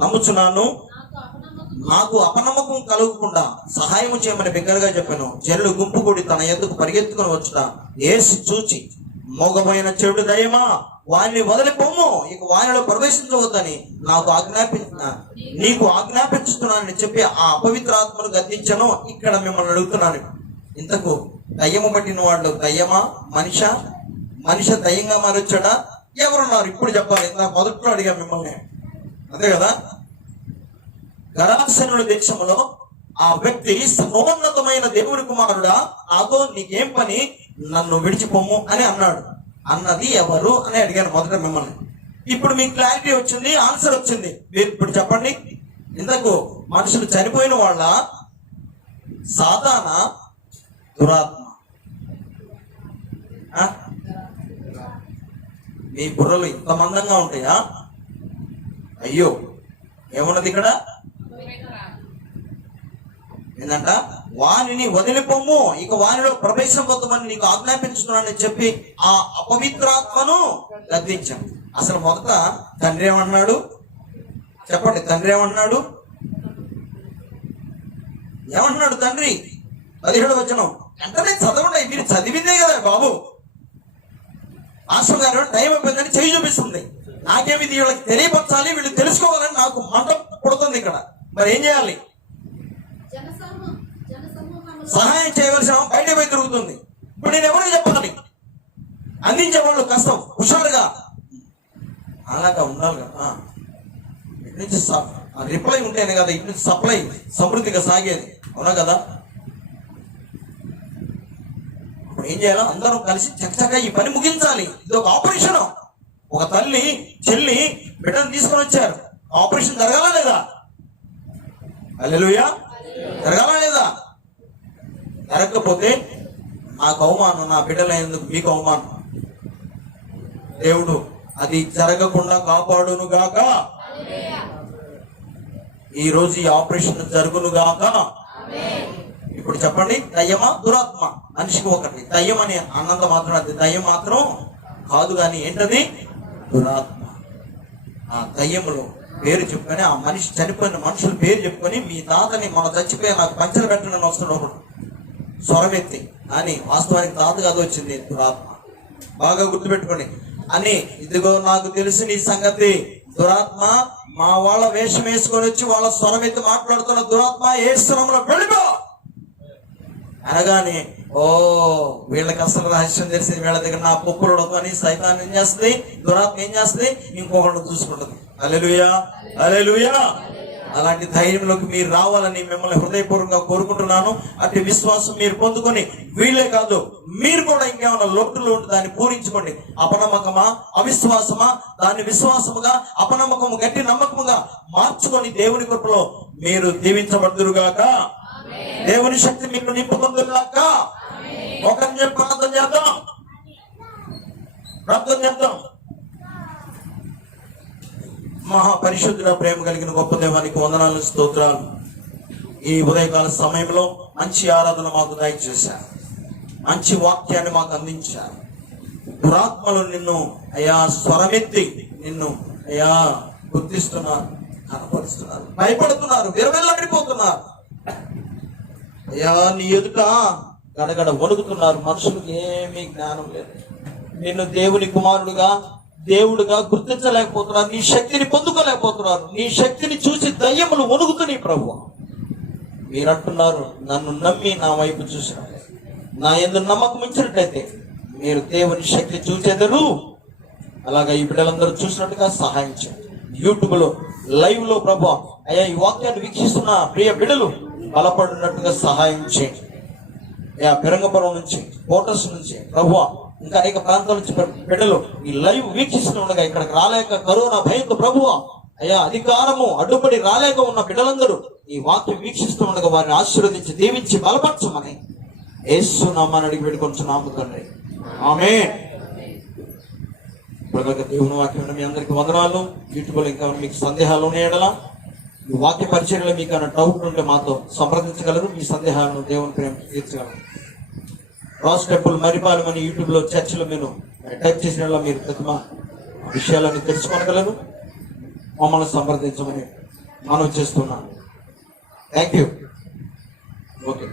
నమ్ముచున్నాను, నాకు అపనమ్మకం కలగకుండా సహాయం చేయమని బిగ్గరగా చెప్పాను. జనులు గుంపు కూడి తన ఎద్దుకు పరిగెత్తుకుని వచ్చుట యేసు చూచి, మోగమైన చెడు దయ్యమా, వారిని వదిలిపోము, ఇక వారిలో ప్రవేశించవద్దని నీకు ఆజ్ఞాపించుతున్నానని చెప్పి ఆ అపవిత్రాత్మను గద్దించను. ఇక్కడ మిమ్మల్ని అడుగుతున్నాను, ఇంతకు దయ్యము పట్టిన వాళ్ళు దయ్యమా, మనిషి దయ్యంగా మారొచ్చాడా? ఎవరున్నారు ఇప్పుడు చెప్పాలి. ఇంత మొదట్లో అడిగా మిమ్మల్ని, అంతే కదా? గరాసనుల దేశంలో ఆ వ్యక్తి సర్వోన్నతమైన దేవుడి కుమారుడా, నాతో నీకేం పని, నన్ను విడిచిపోము అని అన్నాడు. అన్నది ఎవరు అని అడిగాను మొదట మిమ్మల్ని. ఇప్పుడు మీకు క్లారిటీ వచ్చింది, ఆన్సర్ వచ్చింది. మీరు ఇప్పుడు చెప్పండి, ఇంతకు మనుషులు చనిపోయిన వాళ్ళ సాతానా దురాత్మ? ఆ? మీ బుర్రలు ఇంత మందంగా ఉంటాయా? అయ్యో, ఏమున్నది ఇక్కడ? ఏంటంట? వానిని వదిలిపోము, ఇక వానిలో ప్రవేశం పొందమని నీకు ఆజ్ఞాపించుకున్నానని చెప్పి ఆ అపవిత్రాత్మను గద్దించాను. అసలు మొదట తండ్రి ఏమన్నాడు చెప్పండి? తండ్రి ఏమన్నాడు? ఏమంటున్నాడు తండ్రి? 17వ వచనం వెంటనే చదవండి. మీరు చదివిందే కదా బాబు. మాస్టర్ గారు టైం అయిపోయిందని చేయి చూపిస్తుంది. నాకేమి వీళ్ళకి తెలియపరచాలి, వీళ్ళు తెలుసుకోవాలని నాకు మంట పుడుతుంది ఇక్కడ. మరి ఏం చేయాలి? సహాయం చేయవలసిన బయట పోయి తిరుగుతుంది. ఇప్పుడు నేను ఎవరికి చెప్పాలి? అందించే వాళ్ళు కష్టం, హుషారుగా అలాగా ఉండాలి కదా. ఇటు నుంచి రిప్లై ఉంటేనే కదా ఇటు నుంచి సప్లై సమృద్ధిగా సాగేది, అవునా కదా? ఇప్పుడు ఏం చేయాలో అందరం కలిసి చక్కగా ఈ పని ముగించాలి. ఇది ఒక ఆపరేషన్. ఒక తల్లి చెల్లి బిడ్డను తీసుకొని వచ్చారు. ఆపరేషన్ జరగాలా లేదా? హల్లెలూయా, జరగాలా లేదా? జరగకపోతే నాకు అవమానం, నా బిడ్డలైనందుకు మీకు అవమానం. దేవుడు అది జరగకుండా కాపాడును గాక. ఈ రోజు ఈ ఆపరేషన్ జరుగును గాక. ఇప్పుడు చెప్పండి, దయ్యమా దురాత్మ? మనిషికి ఒకటి. దయ్యం అని అన్నంత మాత్రం అది దయ్యం మాత్రం కాదు, కానీ ఏంటది? దురాత్మ. ఆ దయ్యములు పేరు చెప్పుకొని, ఆ మనిషి చనిపోయిన మనుషుల పేరు చెప్పుకొని, మీ తాతని మన చచ్చిపోయి నాకు పంచలు పెట్టడం వస్తున్నాడు స్వరమెత్తి అని, వాస్తవానికి తాత కాదు వచ్చింది దురాత్మ. బాగా గుర్తుపెట్టుకోండి అని. ఇదిగో నాకు తెలుసు నీ సంగతి, దురాత్మ మా వాళ్ళ వేషం వేసుకొని వచ్చి వాళ్ళ స్వరమెత్తి మాట్లాడుతున్న దురాత్మ ఏ స్థలంలో వెళ్ళిపో అనగానే, ఓ వీళ్ళకి అసలు రహస్యం తెలిసింది, వీళ్ళ దగ్గర నా పొక్కులు అని సైతాన్ ఏం చేస్తుంది? దురాత్మ ఏం చేస్తుంది? ఇంకొకటి చూసుకుంటుంది. హల్లెలూయా, హల్లెలూయా. అలాంటి ధైర్యంలోకి మీరు రావాలని మిమ్మల్ని హృదయపూర్వకంగా కోరుకుంటున్నాను. అట్టి విశ్వాసం మీరు పొందుకొని, వీళ్ళే కాదు మీరు కూడా ఇంకేమైనా లోటులు ఉంటే దాన్ని పూరించుకోండి. అపనమ్మకమా అవిశ్వాసమా దాన్ని విశ్వాసముగా, అపనమ్మకము గట్టి నమ్మకముగా మార్చుకొని దేవుని కృపలో మీరు దీవించబడుదురుగాక. దేవుని శక్తి మీకు నింపుకుందురుగాక. ఒకరిని చెప్పి ప్రార్థన చేద్దాం, ప్రార్థన చేద్దాం. మహాపరిశుద్ధుల ప్రేమ కలిగిన గొప్ప దేవానికి వందనాలు, స్తోత్రాలు. ఈ ఉదయకాల సమయంలో మంచి ఆరాధన మాకు దయచేశారు, మంచి వాక్యాన్ని మాకు అందించారు. దురాత్మలు నిన్ను అయ్యా స్వరమెత్తి నిన్ను అయ్యా గుర్తిస్తున్నారు, కనపరుస్తున్నారు, భయపడుతున్నారు, విరవెల్లబడిపోతున్నారు. అయ్యా నీ ఎదుట గడగడ వణుకుతున్నారు. మనుషులకు ఏమీ జ్ఞానం లేదు. నిన్ను దేవుని కుమారుడుగా, దేవుడుగా గుర్తించలేకపోతున్నారు. నీ శక్తిని పొందుకోలేకపోతున్నారు. నీ శక్తిని చూసి దయ్యములు వణుకుతున్నాయి. ప్రభు మీరు అంటున్నారు, నన్ను నమ్మి నా వైపు చూసినట్లయితే, నా యందు నమ్మకం ఉంచినట్లయితే మీరు దేవుని శక్తి చూసేదరు. అలాగా ఈ బిడ్డలందరూ చూసినట్టుగా సహాయం చేయండి. యూట్యూబ్ లో లైవ్ లో ప్రభు అయ్యా ఈ వాక్యాన్ని వీక్షిస్తున్న ప్రియ బిడ్డలు బలపడినట్టుగా సహాయం చేయండి. అయ్యా పెరంగపురం నుంచి, కోటర్స్ నుంచి ప్రభు ఇంకా అనేక ప్రాంతాల నుంచి బిడ్డలు ఈ లైవ్ వీక్షిస్తుండగా ఇక్కడికి రాలేక కరోనా భయంతో ప్రభు అయ్యా అధికారము అడ్డుపడి రాలేక ఉన్న బిడ్డలందరూ ఈ వాక్యం వీక్షిస్తూ ఉండగా వారిని ఆశీర్వదించి దీవించి బలపరచమని యేసు నామమున అడిగి పెట్టుకొంచున్నాము తండ్రి, ఆమేన్. దేవుని వాక్యం మీ అందరికి వందనాలు. యూట్యూబ్ లో ఇంకా మీకు సందేహాలు ఉన్నాయడలా, ఈ వాక్య పరిచర్యలో మీకు ఏమైనా డౌట్ ఉంటే మాతో సంప్రదించగలరు. మీ సందేహాలను దేవుని ప్రేమ తీర్చగలరు. రాస్ టెంపుల్ మరిపాలెం అని యూట్యూబ్ లో చర్చలో మీరు టైప్ చేసిన మీరు ప్రతి విషయాలను తెలుసుకోగలరు. మమ్మల్ని సంప్రదించమని మనం చేస్తున్నాను. Thank you. ఓకే.